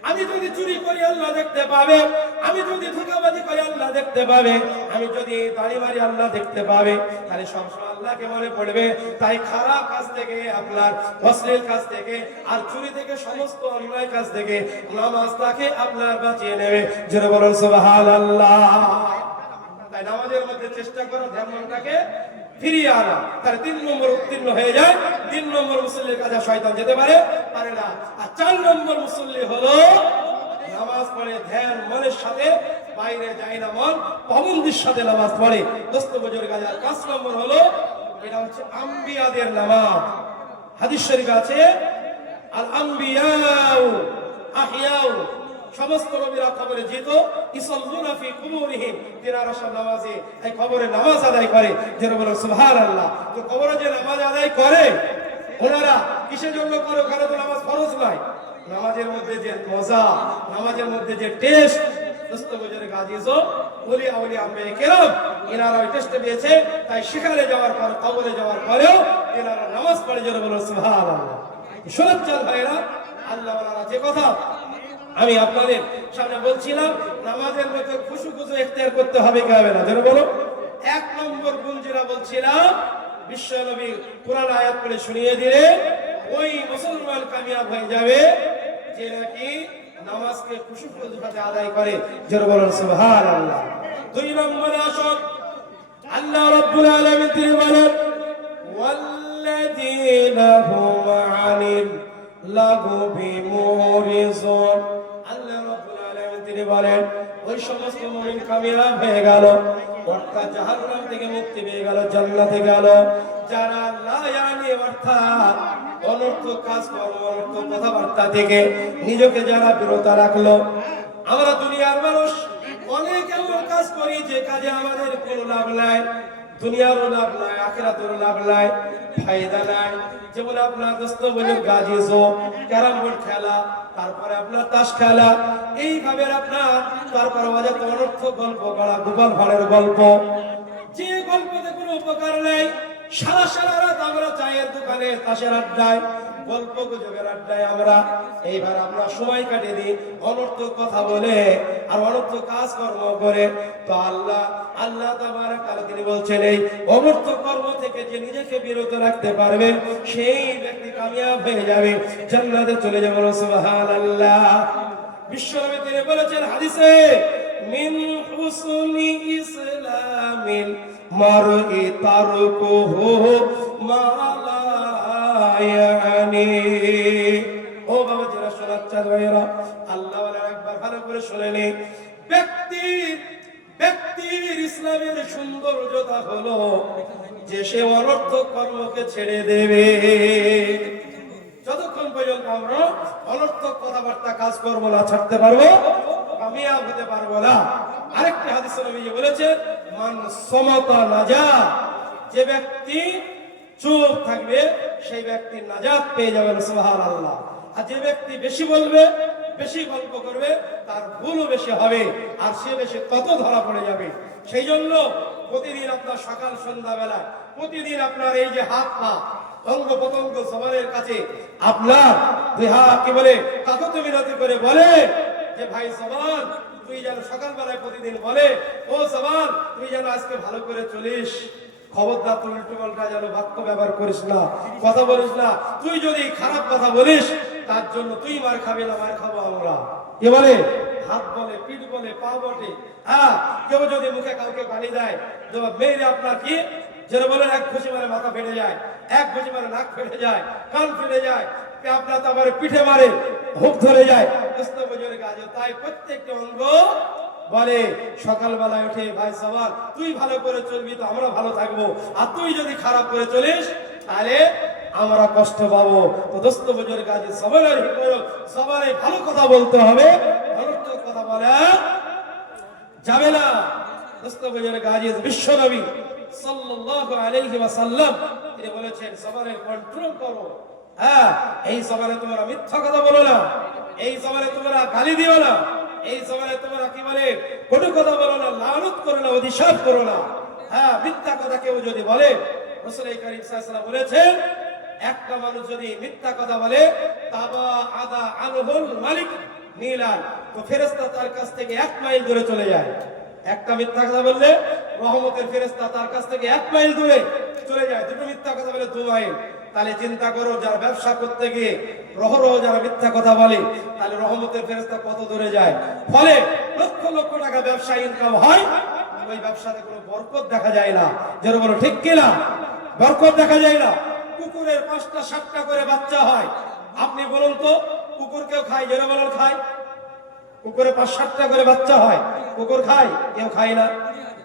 আমি যদি চুরি করি আল্লাহ দেখতে পাবে, আমি যদি ধোঁকাবাজি করি আল্লাহ দেখতে পাবে, আমি যদি দাড়ি মারি আল্লাহ দেখতে পাবে। তাহলে সবসময় আল্লাহকে মনে পড়বে। তাই খারাপ কাজ থেকে, আপনার অশ্লীল কাজ থেকে, আর চুরি থেকে, সমস্ত অন্যায় কাজ থেকে নামাজ তাকে আপনার বাঁচিয়ে নেবে। জোরে বলুন সুবহানাল্লাহ। তাই নামাজের মধ্যে চেষ্টা করো ধ্যানটাকে ফিরিয়ে আনা। তার 3 নম্বর উত্তীর্ণ হয়ে যায়। 3 নম্বর মুসল্লির কাছে শয়তান যেতে পারে না। আর 4 নম্বর মুসল্লি হলো নামাজ পড়ে ধ্যান মনের সাথে, বাইরে যায় না মন, পাবন্দির সাথে নামাজ পড়ে দোস্ত বুজুর্গ। আর 5 নম্বর হলো, এটা হচ্ছে আম্বিয়াদের নামাজ। হাদিস শরীফে আছে আল আম্বিয়াউ আহিয়াউ, সমস্ত নবীরা কবরে যেত, ইসাল্লুনা ফি কুবুরিহিম, তিনারা সব নামাজে এই কবরে নামাজ আদায় করে। যারা বলেন সুবহানাল্লাহ। তো কবরে যে নামাজ আদায় করে ওনারা কিসের জন্য করে? ওখানে তো নামাজ ফরজ নয়। নামাজের মধ্যে যে মজা, নামাজের মধ্যে যে টেস্ট, দোস্ত বুজুর্গ আজিজ, ওলিয়া ওলিয়া আম্বিয়া কেরাম এনারা ওই টেস্ট পেয়েছে। তাই সেখানে যাওয়ার পর, কবরে যাওয়ার পরেও এনারা নামাজ পড়ে। যারা বলেন সুবহানাল্লাহ। শোনেন চাল ভাইরা, আল্লাহ ওয়ালারা যে কথা আমি আপনাদের সামনে বলছিলাম, নামাজের মধ্যে খুশু খুশু ইখতিয়ার করতে হবে কি হবে না? যারা বলো 1 নম্বর গুণ যেটা বলছিলাম, বিশ্ব নবী কোরআন আয়াত পড়ে শুনিয়ে দিলে ওই মুসলমান কামিয়াব হয়ে যাবে যে নাকি নামাজকে খুশু খুশু ভাবে আদায় করে। যারা বলেন সুবহানাল্লাহ। 2 নম্বরে আসুন, আল্লাহ রাব্বুল আলামিন তিনি বলেন ওয়াল্লাযীনা হুম আনিল লাগুবি মুরিজুন। আল্লাহ রাব্বুল আলামিন তিনি বলেন ওই সমস্ত মুমিন কামিয়াব হয়ে গেল, অর্থাৎ জাহান্নাম থেকে মুক্তি পেয়ে গেল, জান্নাতে গেল, যারা লা ইয়ানি অর্থাৎ অনর্থক কাজ কর্ম, অনর্থক কথাবার্তা থেকে নিজেকে যারা বিরত রাখলো। আমরা দুনিয়ার মানুষ অনেক এমন কাজ করি যে কাজে আমাদের কোনো লাভ নাই, দুনিয়ারও লাভ নাই, আখিরাতেরও লাভ নাই, ফায়দা নাই। যেমন আপনার দোস্ত বুজুর্গ আজিজ, ক্যারাম বোর্ড খেলা, তারপরে আপনার তাস খেলা, এইভাবে আপনার তারপরে অযথা অনর্থক গল্প করা, গোপাল ভাড়ের গল্প, যে গল্পতে কোনো উপকার নেই। সারা সারা রাত আমরা চায়ের দোকানে, তাসের আড্ডায়, গল্প গুজবের আড্ডায় আমরা এইবার আমরা সময় কাটিয়ে দিই অনর্থক কথা বলে আর অনর্থক কাজ কর্ম করে। তো আল্লাহ তাবারাক তাআলা তিনি বলছেন এই অনর্থক কর্ম থেকে যে নিজেকে বিরত রাখতে পারবে সেই ব্যক্তি কামিয়াব হয়ে যাবে, জান্নাতে চলে যাবে। সুবহানাল্লাহ। বিশ্বনবী তিনি বলেছেন হাদিসে, মিন হুসনি ইসলামিল মারই তারকুহু মা লা ইয়ানি। ও বাবা যারা শোনাচ্ছেন ভাইরা, আল্লাহ ওয়ালা একবার ভালো করে শুনেনি। ব্যক্তির ইসলামের সৌন্দর্যতা হলো যে সে অনর্থক কর্মকে ছেড়ে দেবে। যতক্ষণ পর্যন্ত পর্যন্ত আমরা অনর্থক কথাবার্তা কাজ করবো না, ছাড়তে পারবো, কামিয়াব হতে পারবো না। আরেকটি হাদিসে নবী বলেছে, মান সামাতা নাজা, যে ব্যক্তি চুপ থাকবে সেই ব্যক্তি নাজাত পেয়ে যাবেন, সুবহানাল্লাহ। আর যে ব্যক্তি বেশি বলবে, বেশি গল্প করবে, তার ভুলও বেশি হবে, আর সে বেশি তত ধরা পড়ে যাবে। সেই জন্য প্রতিদিন আপনার সকাল সন্ধ্যা বেলা, প্রতিদিন আপনার এই যে হাত পা অঙ্গ প্রত্যঙ্গ জবানের কাছে আপনার দুই হাত কি বলে কাকত মিনতি করে বলে যে ভাই জবান, তুই যেন সকালবেলায় প্রতিদিন বলে, ও জবান তুই যেন আজকে ভালো করে চলিস, খবরদার তুই উল্টো পাল্টা যেন বাক্য ব্যবহার করিস না, কথা বলিস না। তুই যদি খারাপ কথা বলিস তার জন্য তুই মার খাবি না, মার খাবো আমরা। কে বলে? হাত বলে, পিঠ বলে, পা বটে। হ্যাঁ, কেউ যদি মুখে কাউকে গালি দেয়, মেয়েরে আপনার কি যেন বলেন, এক ঘুষি মারে মাথা ফেটে যায়, এক ঘুষি মারে নাক ফেটে যায়, কান ফেটে যায়, আপনার তারপরে পিঠে মারে, হুক ধরে যায়, তাই প্রত্যেকটা অঙ্গ বলে সকালবেলায় উঠে, ভাই সবার তুই ভালো করে চলবি তো আমরা ভালো থাকবো, আর তুই যদি খারাপ করে চলিস তাহলে আমরা কষ্ট পাবো। তো দোস্ত বুজুর্গ আজ সবাই ভালো কথা বলতে হবে, অনর্থক কথা বলা যাবে না। দোস্ত বুজুর্গ আজ বিশ্ব নবী সাল্লাল্লাহু আলাইহি ওয়াসাল্লাম তিনি বলেছেন, সবারে কন্ট্রোল করো। হ্যাঁ, এই সবারে তোমরা মিথ্যা কথা বলো না, এই সবারে তোমরা গালি দিও না, এই সবারে তোমরা কি বলে কটু কথা বলো না, লানত করো না, অভিশাপ করো না। হ্যাঁ, মিথ্যা কথা কেউ যদি বলে, রাসূল করিম সাল্লাল্লাহু আলাইহি ওয়াসাল্লাম বলেছেন, একটা মানুষ যদি মিথ্যা কথা বলে, তাবা আদা আনহুল মালিক মিলান, তো ফেরেশতা তার কাছ থেকে 1 মাইল দূরে চলে যায়। একটা মিথ্যা কথা বললে রহমতের ফেরেশতা তার কাছ থেকে 1 মাইল দূরে চলে যায়। দুটো মিথ্যা কথা বলে 2 মাইল। তাহলে চিন্তা করো, যারা ব্যবসা করতে গিয়ে রহরহ যারা মিথ্যা কথা বলে, তাহলে রহমতের ফেরেশতা কত দূরে যায়। ফলে লক্ষ লক্ষ টাকা ব্যবসা ইনকাম হয়, ওই ব্যবসাতে কোনো বরকত দেখা যায় না। যারা বলো ঠিক কিনা, বরকত দেখা যায় না। কুকুরের 5টা 7টা করে বাচ্চা হয়, আপনি বলুন তো কুকুর কেউ খায়? যারা বলেন খায়। কুকুরে 5-7টা করে বাচ্চা হয়, কুকুর খায়? কেউ খায় না।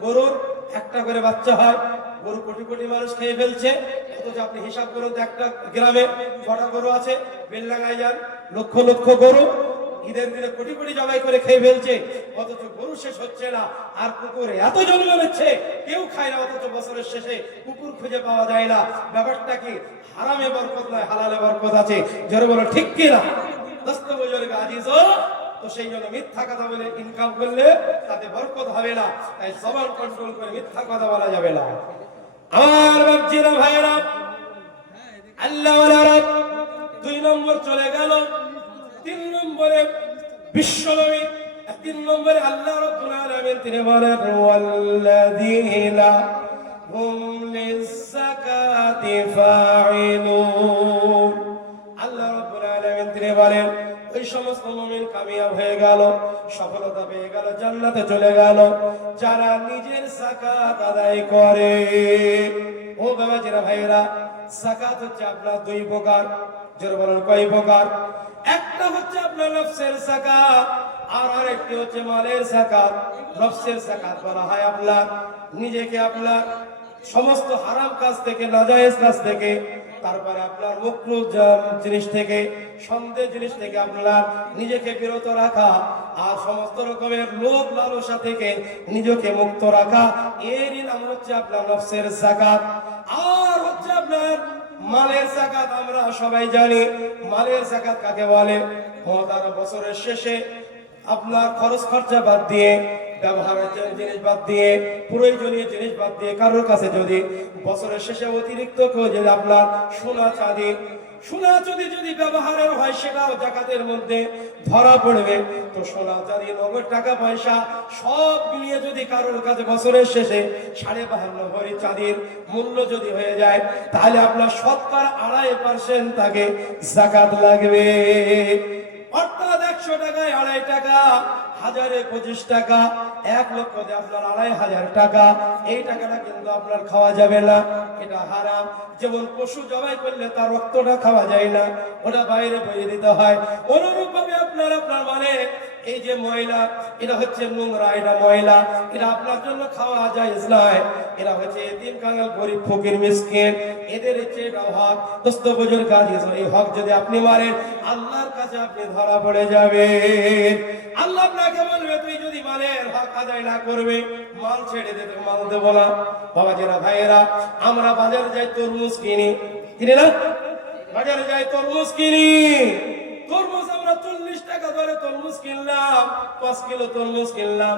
গরুর 1টা করে বাচ্চা হয়, গরু কোটি কোটি মানুষ খেয়ে ফেলছে। অথচ আপনি হিসাব করুন তো, একটা গ্রামে কটা গরু আছে? বেলডাঙ্গায় যান, লক্ষ লক্ষ গরু, ঈদের দিনে কোটি কোটি জবাই করে খেয়ে ফেলছে, অথচ গরু শেষ হচ্ছে না। আর কুকুরে এত জন্ম নিচ্ছে, কেউ খায় না, অথচ বছরের শেষে কুকুর খুঁজে পাওয়া যায় না। ব্যাপারটা কি? হারামে বরকত নয়, হালালে বরকত আছে। জোরে বলো ঠিক কিনা? দোস্ত বুজুর্গ আজিজ, তো সেই জন্য মিথ্যা কথা বলে ইনকাম করলে তাতে বরকত হবে না। তাই জবান কন্ট্রোল করে মিথ্যা কথা বলা যাবে না। আমার বাপজিরা ভাইরা, আল্লাহ ওয়ালারা 2 নম্বর চলে গেল। 3 নম্বরে বিশ্বনবী, 3 নম্বরে আল্লাহ রাব্বুল আলামিন তিনি বলেন, ওয়াল্লাযীনা হুম লিয-যাকাতি ফাঈলুন। আল্লাহ রাব্বুল আলামিন তিনি বলেন, ওই সমস্ত মুমিন কামিয়াব হয়ে গেল, সফলতা পেয়ে গেল, জান্নাতে চলে গেল, যারা নিজের যাকাত আদায় করে। ও বাবাজিরা ভাইরা, যাকাত হচ্ছে আপনার 2 প্রকার। যারা বলেন কয় প্রকার? একটা হচ্ছে আপনার নফসের যাকাত, আর আরেকটি হচ্ছে মালের যাকাত। নফসের যাকাত বলা হয় আপনার নিজেকে আপনার সমস্ত হারাম কাজ থেকে, নাজায়েজ কাজ থেকে, তারপরে আপনার মাকরুহ জিনিস থেকে, সন্দেহ জিনিস থেকে আপনার নিজেকে বিরত রাখা, আর সমস্ত রকমের লোভ লালসা থেকে নিজেকে মুক্ত রাখা, এরই নাম হচ্ছে আপনার নফসের যাকাত। আর হচ্ছে আপনার মালের যাকাত। আমরা সবাই জানি মালের যাকাত কাকে বলে। মহতারাম, বছরের শেষে আপনার খরচ খরচা বাদ দিয়ে, ব্যবহারের জিনিস বাদ দিয়ে, প্রয়োজনীয় জিনিস বাদ দিয়ে, কারোর কাছে যদি বছরের শেষে অতিরিক্ত কেউ যদি আপনার সোনা চাঁদি যদি ব্যবহারের হয়, সেটাও যাকাতের মধ্যে ধরা পড়বে। তো সোনা চাঁদি, নগদ টাকা পয়সা সব মিলিয়ে যদি কারোর কাছে বছরের শেষে 52.5 ভরি চাঁদির মূল্য যদি হয়ে যায়, তাহলে আপনার শতকরা 2.5% তাকে যাকাত লাগবে। অর্থাৎ 100 টাকায় 2.5 টাকা, 1000-এ 25 টাকা, 1 লক্ষতে আপনার 2,500 টাকা। এই টাকাটা কিন্তু আপনার খাওয়া যাবে না, এটা হারাম। যেমন পশু জবাই করলে তার রক্তটা খাওয়া যায় না, ওটা বাইরে বইয়ে দিতে হয়। অনুরূপ ভাবে আপনার মানে এই যে ময়লা, এটা হচ্ছে নোংরা, এটা ময়লা, এটা আপনার জন্য খাওয়া যায় নয়। এরা হচ্ছে এতিম কাঙাল গরিব ফকির মিসকিন, এদের হচ্ছে এটা হক। দোস্ত বুজুর্গ আজিজ, এই হক যদি আপনি মারেন আল্লাহর কাছে আপনি ধরা পড়ে যাবেন। আল্লাহ আপনাকে বলবে তুই যদি মালের হক আদায় না করবে মাল ছেড়ে দে, তোকে মাল দেবো না। বাবাজিরা ভাইয়েরা, আমরা বাজারে যাই তরমুজ কিনি, কিনি না? বাজারে যাই তরমুজ কিনি, তরমুজ আমরা 40 টাকা ধরে তরমুজ কিনলাম, 5 কিলো তরমুজ কিনলাম,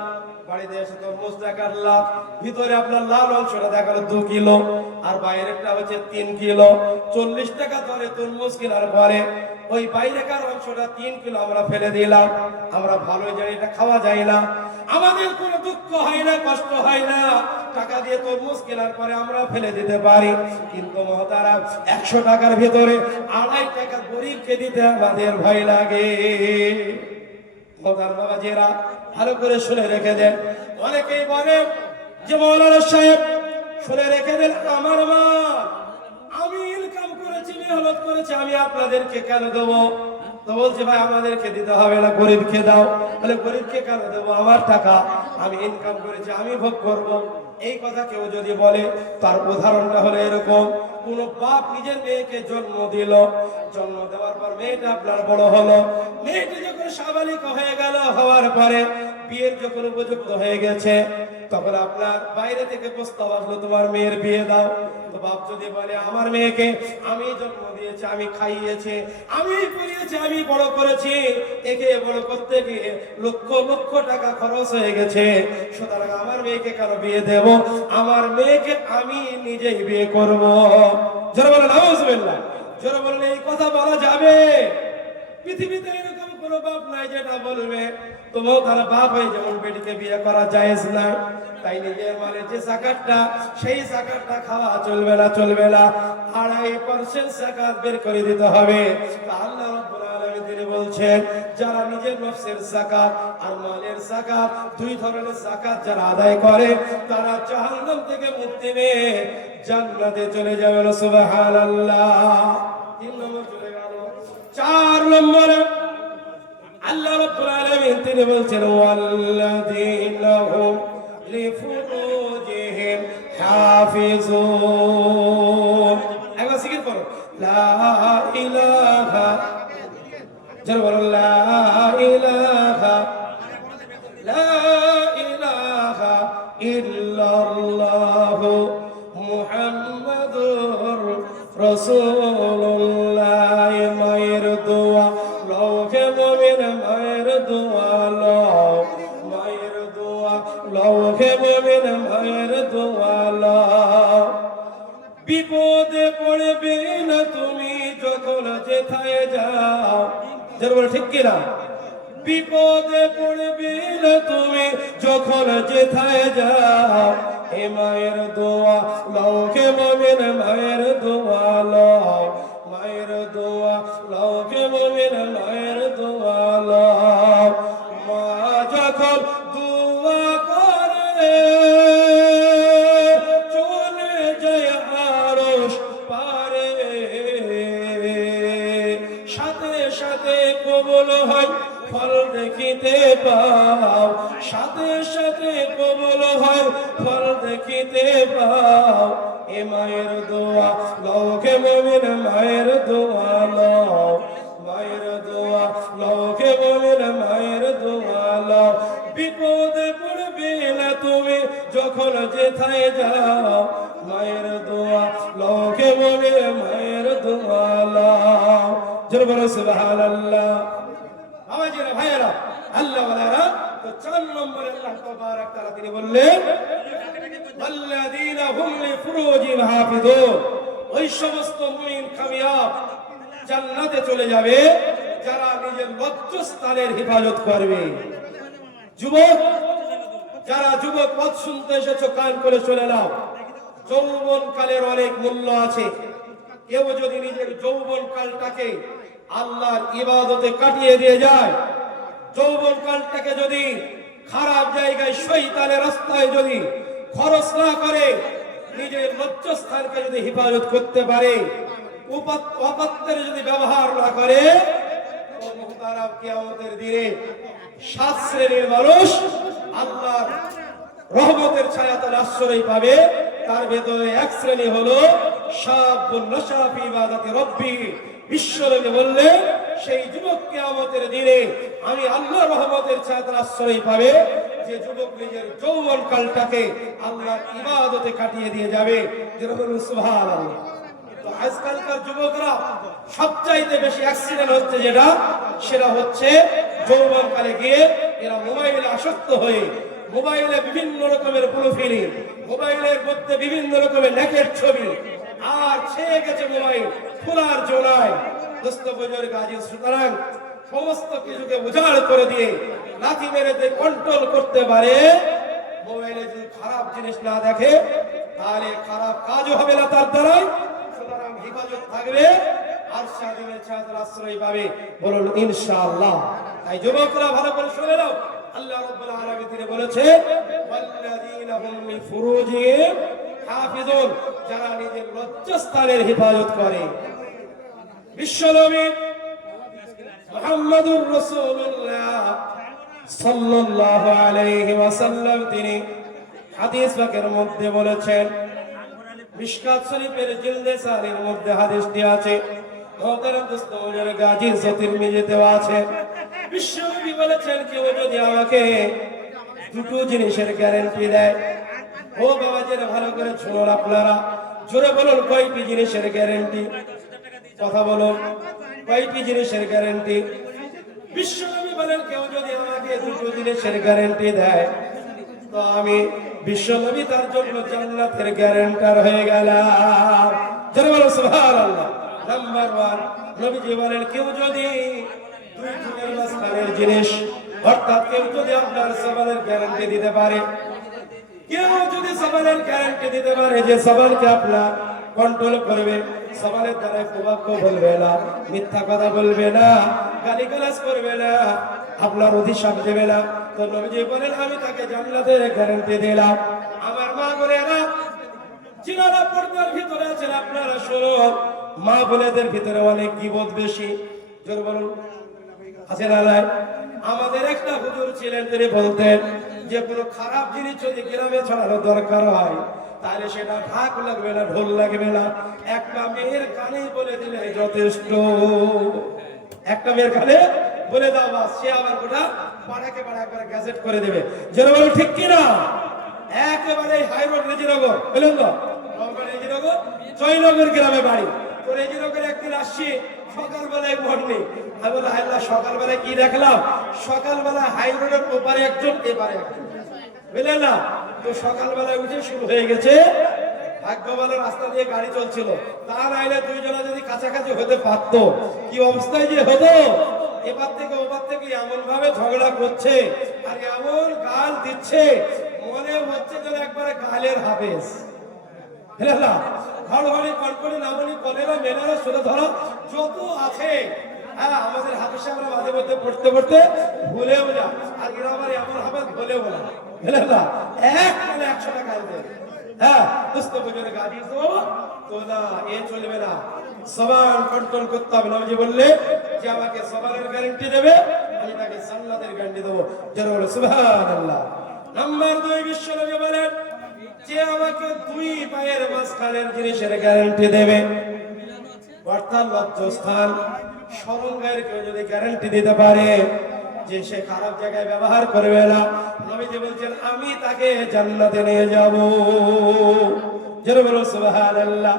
বাড়িতে এসে তরমুজটা কাটলাম, ভিতরে আপনার লাল অংশটা দেখালো 2 কিলো আর বাইরেরটা হচ্ছে 3 কিলো। 40 টাকা ধরে তরমুজ কেনার পরে ওই বাইরেকার অংশটা 3 কিলো আমরা ফেলে দিলাম। আমরা ভালোই জানি এটা খাওয়া যায় না, আমাদের কোনো দুঃখ হয় না, কষ্ট হয় না, টাকা দিয়ে তরমুজ কেনার পরে আমরা ফেলে দিতে পারি। কিন্তু মহতারাম 100 টাকার ভিতরে 2.5 টাকা গরিবকে দিতে আমাদের ভয় লাগে। মহতার বাবাজিরা ভালো করে শুনে রেখে দেন। অনেকেই বলে যে মৌলানা সাহেব শুনে রেখে দেন, আমার মা আমি ইনকাম করেছি, মেহনত করেছি, আমি আপনাদেরকে কেন দেবো? তো বলছে ভাই আমাদেরকে দিতে হবে না, গরিবকে দাও। বলে গরিবকে কেন দেবো? আমার টাকা, আমি ইনকাম করেছি, আমি ভোগ করব। এই কথা কেউ যদি বলে, তার উদাহরণটা হলো এরকম, কোন বাপ নিজের মেয়েকে জন্ম দিল, জন্ম দেওয়ার পর মেয়েটা আপনার বড় হলো, মেয়েটা যখন সাবালিক হয়ে গেল, হওয়ার পরে বিয়ের যখন উপযুক্ত হয়ে গেছে, তখন আপনার বাইরে থেকে প্রস্তাব আসলো তোমার মেয়ের বিয়ে দাও। তো বাপ যদি বলে আমার মেয়েকে আমি জন্ম দিয়েছি, আমি খাইয়েছি, আমি পড়িয়েছি, আমি বড় করেছি, একে বড় করতে গিয়ে লক্ষ লক্ষ টাকা খরচ হয়ে গেছে, সুতরাং আমার মেয়েকে কেন বিয়ে দেব? আমার মেয়েকে আমি নিজেই বিয়ে করব। যারা বলেন আউযুবিল্লাহ, যারা বলেন এই কথা বলা যাবে? পৃথিবীতে এরকম কোন বাপ নাই যেটা বলবে তোমার তারা বাপ হয়ে যেমন বেটিকে বিয়ে করা জায়েজ না, তাই নিজের মালের যে যাকাতটা, সেই যাকাতটা খাওয়া চলবে না, চলবে না। 2.5% যাকাত বের করে দিতে হবে। আল্লাহ রাব্বুল আলামিন তিনি বলছেন, যারা নিজের নফসের যাকাত আর মালের যাকাত, দুই ধরনের যাকাত যারা আদায় করে, তারা জাহান্নাম থেকে মুক্তি পেয়ে জান্নাতে চলে যাবে। সুবহানাল্লাহ। 3 নম্বর চলে গেল। 4 নম্বরে আল্লাহ রাব্বুল আলামিন তিনি বলছেন, ওয়াল্লাযীনা হুম লিফুরুজিহিম হাফিজুন। একবার জিকির করো, লা ইলাহা, যারা বলেন লা ইলাহা, লা ইলাহা ইল্লাল্লাহু মুহাম্মাদুর রাসূলুল্লাহ। মায়ের দোয়া লওহে মুমিন, মায়ের দোয়া লও, মায়ের দোয়া লওহে মুমিন, মায়ের দোয়া লও। বিপদে পড়বে না তুমি যখন যেথায় যাও, যারা বলে ঠিক কিনা? বিপদে পড়বে না তুমি যখন যেথায় যাও, এ মায়ের দোয়া লওহে মুমিন, মায়ের দোয়া লও, মায়ের দোয়া লওহে মুমিন, মায়ের দোয়া লও। মা যখন দোয়া করে চলে যায় আরশ পারে, সাথে সাথে কবুল হয়, ফল দেখিতে পাও, সাথে সাথে কবুল হয়, ফল দেখিতে পাও। এ মায়ের দোয়া লওহে মুমিন, মায়ের দোয়া লও, মায়ের দোয়া লওহে মুমিন, মায়ের দোয়া লও। বিপদে পড়বে না তুমি যখন যেথায় যাও, মায়ের দোয়া লওহে মুমিন, মায়ের দোয়া লও। জোরে বলো সুবহানাল্লাহ। বাবাজিরা ভাইয়েরা, আল্লাহ ওয়ালারা, তো 4 নম্বরে আল্লাহ তাবারক তাআলা তিনি বললেন, ওয়াল্লাযীনা হুম লিফুরুজিহিম হাফিজুন। ওই সমস্ত মুমিন কামিয়াব জান্নাতে চলে যাবে যারা নিজের লজ্জাস্থানের হেফাজত করবে। যুবক, যারা যুবক পথ শুনতে এসেছো, কান করে শুনে নাও, যৌবন কালের অনেক মূল্য আছে। কেউ যদি নিজের যৌবন কালটাকে আল্লাহর ইবাদতে কাটিয়ে দিয়ে যায়, যৌবন কালটাকে যদি খারাপ জায়গায় শয়তানের রাস্তায় যদি খরচ না করে, নিজের লজ্জাস্থানকে যদি হেফাজত করতে পারে, অপাত্রের যদি ব্যবহার না করে, ও মুহতারাম, কিয়ামতের দিনে 7 শ্রেণীর মানুষ আল্লাহর রহমতের ছায়াতলে আশ্রয় পাবে। তার ভেতরে 1 শ্রেণী হলো শাবুন নাশা ফি ইবাদাতি রাব্বি। বিশ্বনবী বললেন, সেই যুবক কিয়ামতের দিনে আমি আল্লাহর রহমতের ছায়াতলে আশ্রয় পাবে যে যুবক নিজের যৌবন কালটাকে আল্লাহর ইবাদতে কাটিয়ে দিয়ে যাবে। যেরকম সুবহানাল্লাহ। তো আজকালকার যুবকরা সবচাইতে বেশি অ্যাক্সিডেন্ট হচ্ছে সেটা হচ্ছে যৌবনকালে গিয়ে এরা মোবাইলে আসক্ত হয়ে মোবাইলে বিভিন্ন রকমের প্রোফাইল, মোবাইলের মধ্যে বিভিন্ন রকমের নেকেড ছবি, আর ছেয়ে গেছে মোবাইল খোলার জোনায়। দোস্ত বুজুর্গ আজিজ, সুতরাং সমস্ত কিছুকে উজাড় করে দিয়ে লাথি মেরে যে কন্ট্রোল করতে পারে, মোবাইলে যদি খারাপ জিনিস না দেখে তাহলে খারাপ কাজও হবে না তার দ্বারাই। সুতরাং হিফাজত থাকবে আর স্বাধীনের ছায়াতলে আশ্রয় পাবে, বলুন ইনশাআল্লাহ। তাই যুবকরা ভালো করে শুনে নাও, আল্লাহ রাব্বুল আলামিন তিনি বলেছে, ওয়াল্লাযীনা হুম লিফুরুজিহিম হাফিজুন, যারা নিজের লজ্জাস্থানের হিফাজত করে। বিশ্বনবী মুহাম্মদুর রাসূলুল্লাহ সাল্লাল্লাহু আলাইহি ওয়াসাল্লাম তিনি হাদিস পাকের মধ্যে বলেছেন, মিশকাত শরীফের জিলদে 4 এর মধ্যে হাদিসটি আছে, মুহতারাম দোস্ত বুজুর্গ আজিজ, তিরমিজিতে আছে। বিশ্বনবী বলেছেন, কেউ যদি আমাকে দুটো জিনিসের গ্যারান্টি দেয়, ও বাবাজিরা ভালো করে শুনুন, আপনারা জোরে বলুন, কয়টি জিনিসের গ্যারান্টি? কথা বলুন, কয়টি জিনিসের গ্যারান্টি? বিশ্বনবী বলেন, কেউ যদি আমাকে দুটো জিনিসের গ্যারান্টি দেয়, তো আমি বিশ্বনবী তার জন্য জান্নাতের গ্যারান্টার হয়ে গেলাম। জোরে বলুন সুবহানাল্লাহ। নাম্বার 1, নবীজি বলেন, কেউ যদি দুই যুগের মাঝখানের জিনিস, অর্থাৎ কেউ যদি আপনার সবারের গ্যারান্টি দিতে পারে, কেউ যদি সবারের গ্যারান্টি দিতে পারে যে সবারকে আপনার কন্ট্রোল করবে, সবারের দ্বারা কুবাক্য বলবে না, মিথ্যা কথা বলবে না, গালিগালাজ করবে না, আপনার অধিশাপ দেবে না, তো নবীজি বলেন, আমি তাকে জান্নাতের গ্যারান্টি দিলাম। আমার মা বোনেরা, যিনারা পর্দার ভিতরে আছেন, আপনারা শুনুন, মা বোনেদের ভিতরে অনেক গীবত বেশি। জোর বলুন, আছে না নাই? আমাদের একটা হুজুর ছিলেন, তিনি বলতেন যে কোনো খারাপ জিনিস যদি গ্রামে ছড়ানোর দরকার হয়, তাহলে সেটা ঢাক লাগবে না, ঢোল লাগবে না, একটা মেয়ের কানে বলে দিলে যথেষ্ট। একটা মেয়ের কানে বলে দাও, বাস, সে আবার গোটা পাড়াকে পাড়া একবার গ্যাজেট করে দেবে। যেন বলুন ঠিক কিনা? একেবারে হাই রোড রেজিনগর, বলুন তো, রেজিনগর জয়নগর গ্রামে বাড়ি। তো রেজিনগরে একদিন আসছি সকালবেলায়, মর্নিং, আমি বলি, আল্লাহ, সকালবেলায় কি দেখলাম? সকালবেলায় হাই রোডের ওপারে একজন, এপারে একজন, বুঝলেন না? তো সকালবেলায় উঠে শুরু হয়ে গেছে, ভাগ্য ভালো রাস্তা দিয়ে গাড়ি চলছিল, তা নাইলে দুইজনা যদি কাছাকাছি হতে পারতো, কি অবস্থায় যে হতো। এবার থেকে ওপার থেকে এমন ভাবে ঝগড়া করছে আর এমন গাল দিচ্ছে, মনে হচ্ছে যেন একবারে গালের হাফেজ। ঘড়ঘড়ি কড়কড়ি নামনি কলেরা মেলারা সুরে ধরা যত আছে, হ্যাঁ, আমাদের হাফেজ সাহেবরা মাঝে মধ্যে পড়তে পড়তে ভুলেও যা, আর এরা আবার এমন হাফেজ ভুলেও না, এক মানে 100 টাকা দেবে। হ্যাঁ, দোস্ত বুজুর্গ আজিজ, তো না, এ চলবে না, সবার কন্ট্রোল করতে হবে। নবীজি বললে যে আমাকে সবারের গ্যারান্টি দেবে, আমি তাকে জান্নাতের গ্যারান্টি দেবো। যারা বলে সুবহানাল্লাহ। নাম্বার 2, বিশ্বনবী বলেন, যে আমাকে 2 পায়ের মাঝখানের জিনিসের গ্যারান্টি দেবে, অর্থাৎ লজ্জাস্থান, শরমগায়ের কেউ যদি গ্যারান্টি দিতে পারে যে সে খারাপ জায়গায় ব্যবহার করবে না, নবীজি বলছেন, আমি তাকে জান্নাতে নিয়ে যাব। যারা বলে সুবহানাল্লাহ।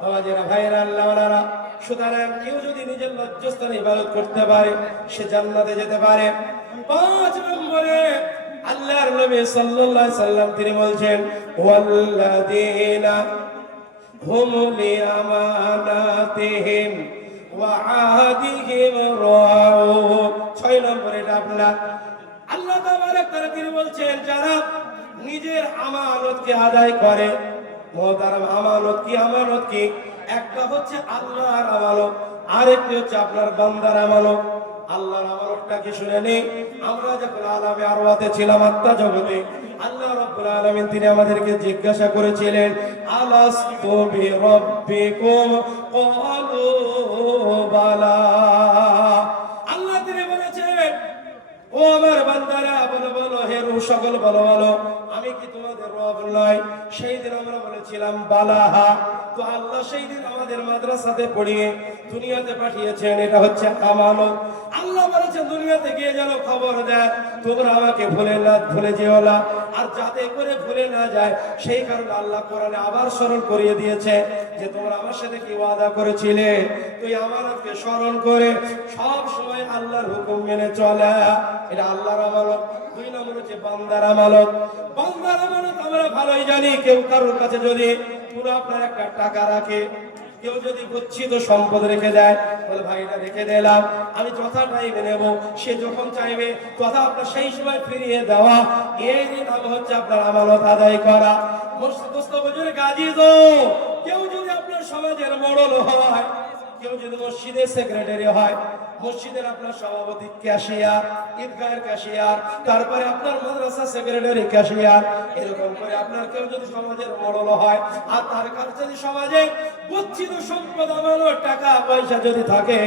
বাবাজিরা, ভাইরা, আল্লাহওয়ালারা, সুতরাং কেউ যদি নিজের লজ্জাস্থানে ইবাদত করতে পারে, সে জান্নাতে যেতে পারে। 5 নম্বরে আল্লাহর নবী সাল্লাল্লাহু আলাইহি সাল্লাম তিনি বলছেন, ওয়াল্লাযীনা হুম লিআমানাতিহিম ওয়া আহাদিহিম রাউন। 6 নম্বরে এটা আপনার আল্লাহ তাবারক তাআলা তিনি বলছেন, যারা নিজের আমানতকে আদায় করে। মুহতারাম, আমানত কি? আমানত কি? একটা হচ্ছে আল্লাহর আমানত, আরেকটি হচ্ছে আপনার বান্দার আমানত। আল্লাহর আমানতটা কি শুনে নেই? আমরা যখন আলামে আরওয়াতে ছিলাম, আত্মা জগতে, আল্লাহ রাব্বুল আলামিন তিনি আমাদেরকে জিজ্ঞাসা করেছিলেন, আলাস্তু বিরাব্বিকুম ক্বালু বালা। আলাইকুম, সকল বলো বলো আমি কি তোমাদের রব নয়? সেই দিন আমরা বলেছিলাম বালাহা। তো আল্লাহ সেই দিন আমাদের মাদ্রাসাতে পড়িয়ে দুনিয়াতে পাঠিয়েছেন, এটা হচ্ছে আমানত। আল্লাহ বলেছেন দুনিয়াতে গিয়ে যেন খবর দেয় তোমরা আমাকে ভুলে যেও না, আর যাতে করে ভুলে না যায় সেই কারণে আল্লাহ কোরআনে আবার স্মরণ করিয়ে দিয়েছে যে তোমরা আমার সাথে কি ওয়াদা করেছিলে, তুই আমানতকে স্মরণ করে সব সময় আল্লাহর হুকুম মেনে চলে, এটা আল্লাহর আমানত। দুই নম্বর হচ্ছে বান্দার আমানত। বান্দার আমানত আমরা ভালোই জানি, কেউ কারোর কাছে যদি পুরো আপনার একটা টাকা রাখে, কেউ যদি গচ্ছিত সম্পদ রেখে দেয়, বলে ভাই এটা রেখে দিলাম, আমি যথা টাইমে নেব, সে যখন চাইবে তথা আপনার সেই সময় ফিরিয়ে দেওয়া, এই নাম হচ্ছে আপনার আমানত আদায় করা। কেউ যদি আপনার সমাজের মোড়ল হয়, কেউ যদি মসজিদের সেক্রেটারি হয়, মসজিদের আপনার সভাপতি ক্যাশিয়ার, ঈদগাহের ক্যাশিয়ার, তারপরে আপনার মাদ্রাসা সেক্রেটারি ক্যাশিয়ার, এরকম করে আপনার কেউ যদি সমাজের মোড়ল হয়, আর তার কাছে যদি সমাজে গচ্ছিত সম্পদ আমানত টাকা পয়সা যদি থাকে,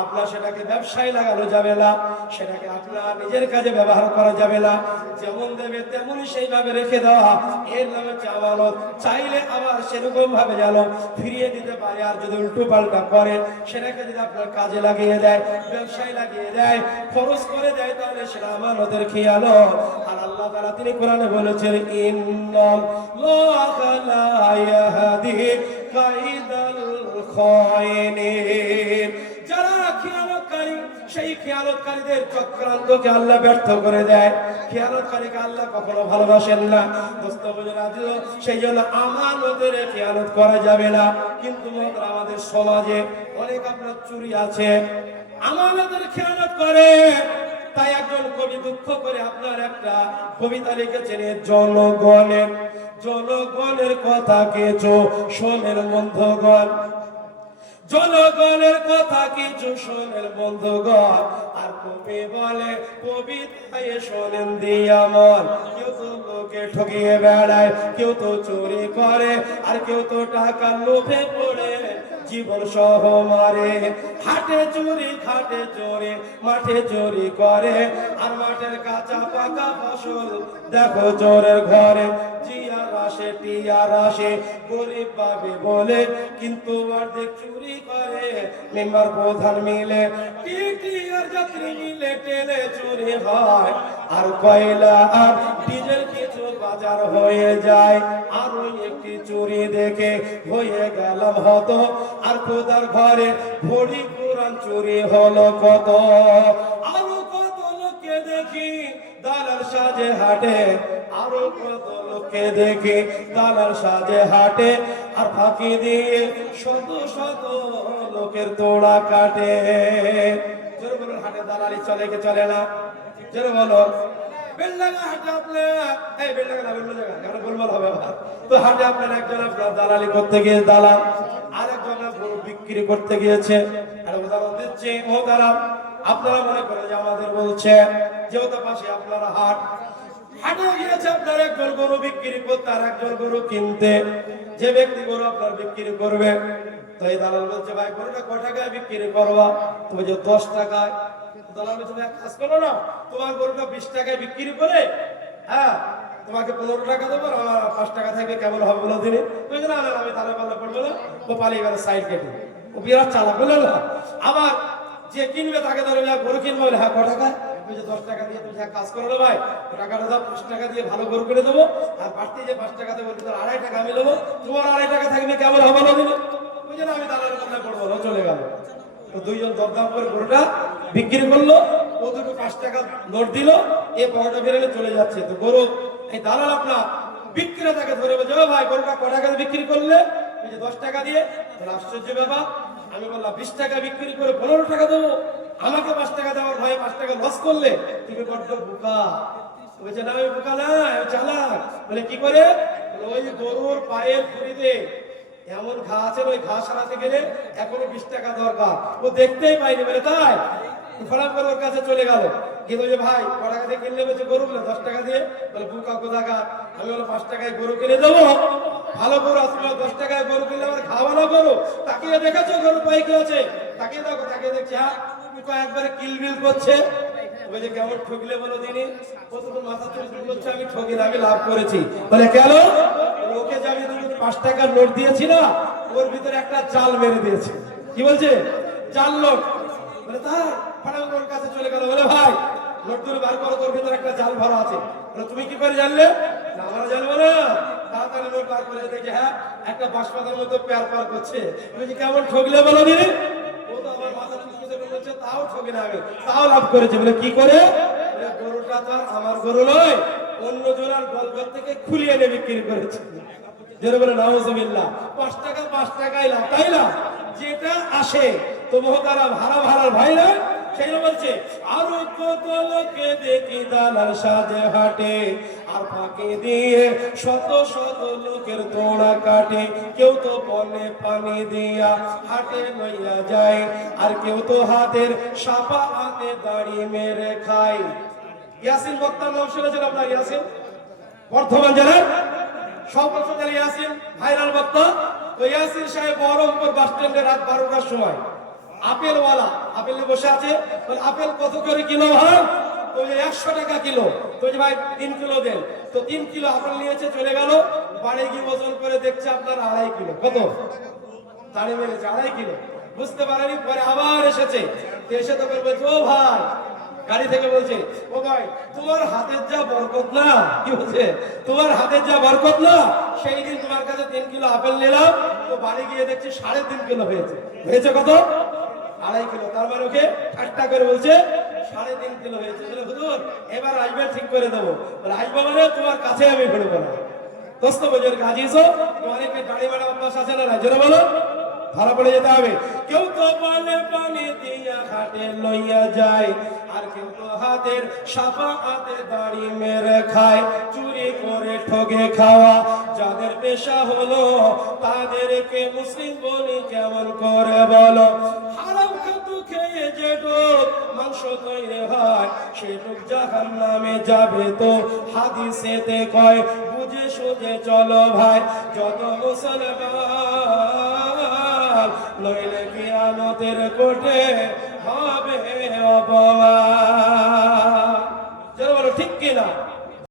আপনার সেটাকে ব্যবসায় লাগানো যাবে না, সেটাকে আপনার নিজের কাজে ব্যবহার করা যাবে না। যেমন দেবে তেমনই সেইভাবে রেখে দেওয়া, এর নামে হচ্ছে আমানত। চাইলে আবার সেরকম ভাবে যেন ফিরিয়ে দিতে পারে, আর যদি উল্টো পাল্টা করে সেটাকে যদি আপনার কাজে লাগিয়ে দেয়, ব্যবসায় লাগিয়ে দেয়, খরচ করে দেয়, তাহলে সেটা আমানতের খেয়ানত। আর আল্লাহ তাআলা তিনি কোরআনে বলেছেন ইন্নাল্লাহা লা ইয়াহদি কাইদাল খায়িনিন। যারা খেয়ানতকারী, সেই খেয়ানতকারীদের চক্রান্তকে আল্লাহ ব্যর্থ করে দেয়। খেয়ানতকারীকে আল্লাহ কখনো ভালোবাসেন না। দোস্ত বুঝুন, সেই জন্য আমানতের খেয়ানত করা যাবে না। কিন্তু আমাদের সমাজে অনেক আপনার চুরি আছে, আমানতের খেয়ানত করে। তাই একজন কবি দুঃখ করে আপনার একটা কবিতা লিখেছেন, জনগণের কথা কিছু শোনেন বন্ধুগণ, জনগণের কথা কিছু শোনেন বন্ধুগণ। আর কবি বলে কবিতায় শোনেন দিয়া মন, কেউ তো লোকে ঠকিয়ে বেড়ায়, কেউ তো চুরি করে, আর কেউ তো টাকা লোভে পড়ে জীবন সহ মারে। হাটে চুরি, ঘাটে চোরে, মাঠে চুরি করে, আর মাঠের কাঁচা পাকা ফসল দেখো চোরের ঘরে। জিয়ার আসে টিয়ার আসে গরিব পাবে বলে, কিন্তু অর্ধেক চুরি করে মেম্বার প্রধান মিলে। টিটি আর যাত্রী মিলে টেলে চুরি হয়, আর কয়লা আর ডিজেল কিছু বাজার হয়ে যায়। আর ওই একটি চুরি দেখে হয়ে গেলাম হত, আর খোদার ঘরে ভরি কোরআন চুরি হলো কত। আরো কত লোককে দেখি দালাল সাজে হাটে, আরো কত লোককে দেখি দালাল সাজে হাটে, আর ফাঁকি দিয়ে শত শত লোকের তোড়া কাটে। জোরে বলুন, হাটে দালালি চলে কি চলে না? জোরে বলো। বেলডাঙ্গা হাটে আপনার, এই বেলডাঙ্গা না, অন্য জায়গা, কেন গোলমাল হবে আবার। তো হাটে আপনার একজন আপনার দালালি করতে গিয়ে দালাল, আরেকজন গরু বিক্রি করতে গিয়েছে। আর উদাহরণ দিচ্ছে মহতারাম, আপনারা মনে করেন যে আমাদের বলছে, যেহেতু পাশে আপনারা হাট, হাটে গিয়েছে আপনার একজন গরু বিক্রি করতে আর একজন গরু কিনতে। যে ব্যক্তি গরু আপনার বিক্রি করবে, তো এই দালাল বলছে ভাই গরুটা কয় টাকায় বিক্রি করবা? তুমি যে 10 টাকায়। দালাল বলছে এক কাজ করো না, তোমার গরুটা 20 টাকায় বিক্রি করে, হ্যাঁ তোমাকে 15 টাকা দেবো, আমার 5 টাকা থাকবে, কেমন হবে বলো দিনে? তুমি না না আমি তাহলে পাল্লা পড়বো না, ও পালিয়ে গেল সাইড কেটে। ও বিরাট চালাক, বললো না। আবার যে কিনবে তাকে ধরে গরু কিনবে, বলে হ্যাঁ ক টাকা? 10 টাকা দিয়ে তুমি এক কাজ করো ভাই, টাকাটা দাও, 20 টাকা দিয়ে ভালো গরু কিনে দেবো, আর বাড়তি যে 5 টাকা দেবো, 2.5 টাকা আমি নেবো, তোমার 2.5 টাকা থাকবে, কেমন হবে না দিনে? বুঝে না, আমি দালালের পাল্লা পড়বো না, চলে গেল। তো দুইজন দরদাম করে গরুটা বিক্রি করলো, ও দুটো 5 টাকা নোট দিল, এ পকেটে বেরোলে চলে যাচ্ছে। তো গরু এই দালাল আপনার বিক্রেতাকে ধরে বলছে, ও ভাই গরুটা ক টাকা বিক্রি করলে? 10 টাকা দিয়ে। আশ্চর্য ব্যাপার, আমি বললাম 20 টাকা বিক্রি করে 15 টাকা দেবো, আমাকে 5 টাকা দেওয়ার ভয়ে 5 টাকা লস করলে? তুমি বড্ড বোকা। বলছে না আমি বোকা না, আমি চালাক। বলে কি করে? ওই গরুর পায়ের খুঁড়িতে এমন ঘা আছে, ওই ঘা সারাতে গেলে এখনো 20 টাকা দরকার, ও দেখতেই পাইনি। বলে তাই? ফলাম করে ওর কাছে চলে গেল, গিয়ে বলছে ভাই ক টাকা দিয়ে কিনলে? বলছে গরু। বলে 10 টাকা দিয়ে। বলে বোকা কোথাকার, আমি বলো 5 টাকায় গরু কিনে দেবো, ভালো গরু আসলে 10 টাকায় গরু কিনলে আবার খাওয়ানো গরু। তাকিয়ে দেখেছো গরু পায়ে কি আছে? তাকিয়ে দেখো, তাকিয়ে দেখছি হ্যাঁ একবারে কিলবিল করছে। ওই যে কেমন ঠকলে বলো দিনে, ও তো তোর মাথা চুল করছে, আমি ঠকি না, আমি লাভ করেছি। বলে কেন? ওকে যে আমি 5 টাকার নোট দিয়েছি না, ওর ভিতরে একটা জাল মেরে দিয়েছে। কি বলছে? জাল নোট। বলে তাই? ফাটাফাট ওর কাছে চলে গেল, বলে ভাই নোট তুলে বার করো, তোর ভিতরে একটা জাল ভরা আছে। বলে তুমি কি করে জানলে? না আমরা জানবো না। তাড়াতাড়ি নোট বার করে দেখে, হ্যাঁ একটা বাঁশপাতার মতো প্যার পার করছে। বলছি কেমন ঠকলে বলো দিনে? ও তো আমার মাথা চুলকুচে বলছে, তাও ঠকি না আমি, তাও লাভ করেছে। বলে কি করে? বলে গরুটা তো আর আমার গরু নয়, অন্য জনের গলঘর থেকে খুলিয়ে এনে বিক্রি করেছে। যেন বলে নাউজুবিল্লাহ, 5 টাকা 5 টাকাই লাভ, তাই না? যেটা আসে তো মহতারা ভাড়ার ভাইরা সেই বলছে, আরো কত লোকে দেখি দালাল সাজে হাটে, আর ফাঁকে দিয়ে শত শত লোকের তোড়া কাটে। কেউ তো পনে পানি দিয়া হাটে লইয়া যায়, আর কেউ তো হাতের সাপা হাতে দাড়ি মেরে খায়। ইয়াসিন বক্তার নাম শুনেছেন আপনার? ইয়াসিন বর্ধমান জেলার সব বছর ইয়াসিন ভাইরাল বক্তা। তো ইয়াসিন সাহেব বহরমপুর বাস স্ট্যান্ডে রাত 12টার সময় আপেলওয়ালা আপেল নিয়ে বসে আছে। বলে আপেল কত করে কিলো হয়? তো 100 টাকা কিলো। তো যে ভাই 3 কিলো দেন। তো 3 কিলো আপেল নিয়েছে, চলে গেল। বাড়ি গিয়ে ওজন করে দেখছে আপনার 2.5 কিলো। কত? দাঁড়িয়ে মেরেছে 2.5 কিলো। বুঝতে পারেনি, পরে আবার এসেছে। এসে তো বলছে, ও ভাই, গাড়ি থেকে বলছে, ও ভাই তোমার হাতের যা বরকত না, কি বলছে, তোমার হাতের যা বরকত না, সেই দিন তোমার কাছে 3 কিলো আপেল নিলাম, তো বাড়ি গিয়ে দেখছি 3.5 কিলো হয়েছে। হয়েছে কত? 2.5 কিলো। তার মানে ওকে ঠাট্টা করে বলছে 3.5 কিলো হয়েছে। বলে হুজুর এবার আসবে, ঠিক করে দেবো। বলে আসবো মানে তোমার কাছে আমি ফিরবো না। দোস্ত বুজুর্গ আজিজো, অনেকে দাড়ি মারা অভ্যাস আছে না? জোরে বলো, ধরা পড়ে যেতে হবে। কেউ তো বলে পানি দিয়া হাটে লইয়া যায়, আর কেউ তো হাতের সাপা হাতে দাড়ি মেরে খায়। চুরি করে ঠগে খাওয়া যাদের পেশা হলো, তাদেরকে মুসলিম বলি কেমন করে বলো? হারাম খাদ্য খেয়ে যেটুক মাংস তৈরি হয়, সেটুক জাহান্নামে যাবে। তো হাদিসেতে কয়, বুঝে সুঝে চলো ভাই যত মুসলমান, নইলে কিয়ামতের কোঠে হবে অপমান। চলো বলো ঠিক কিনা?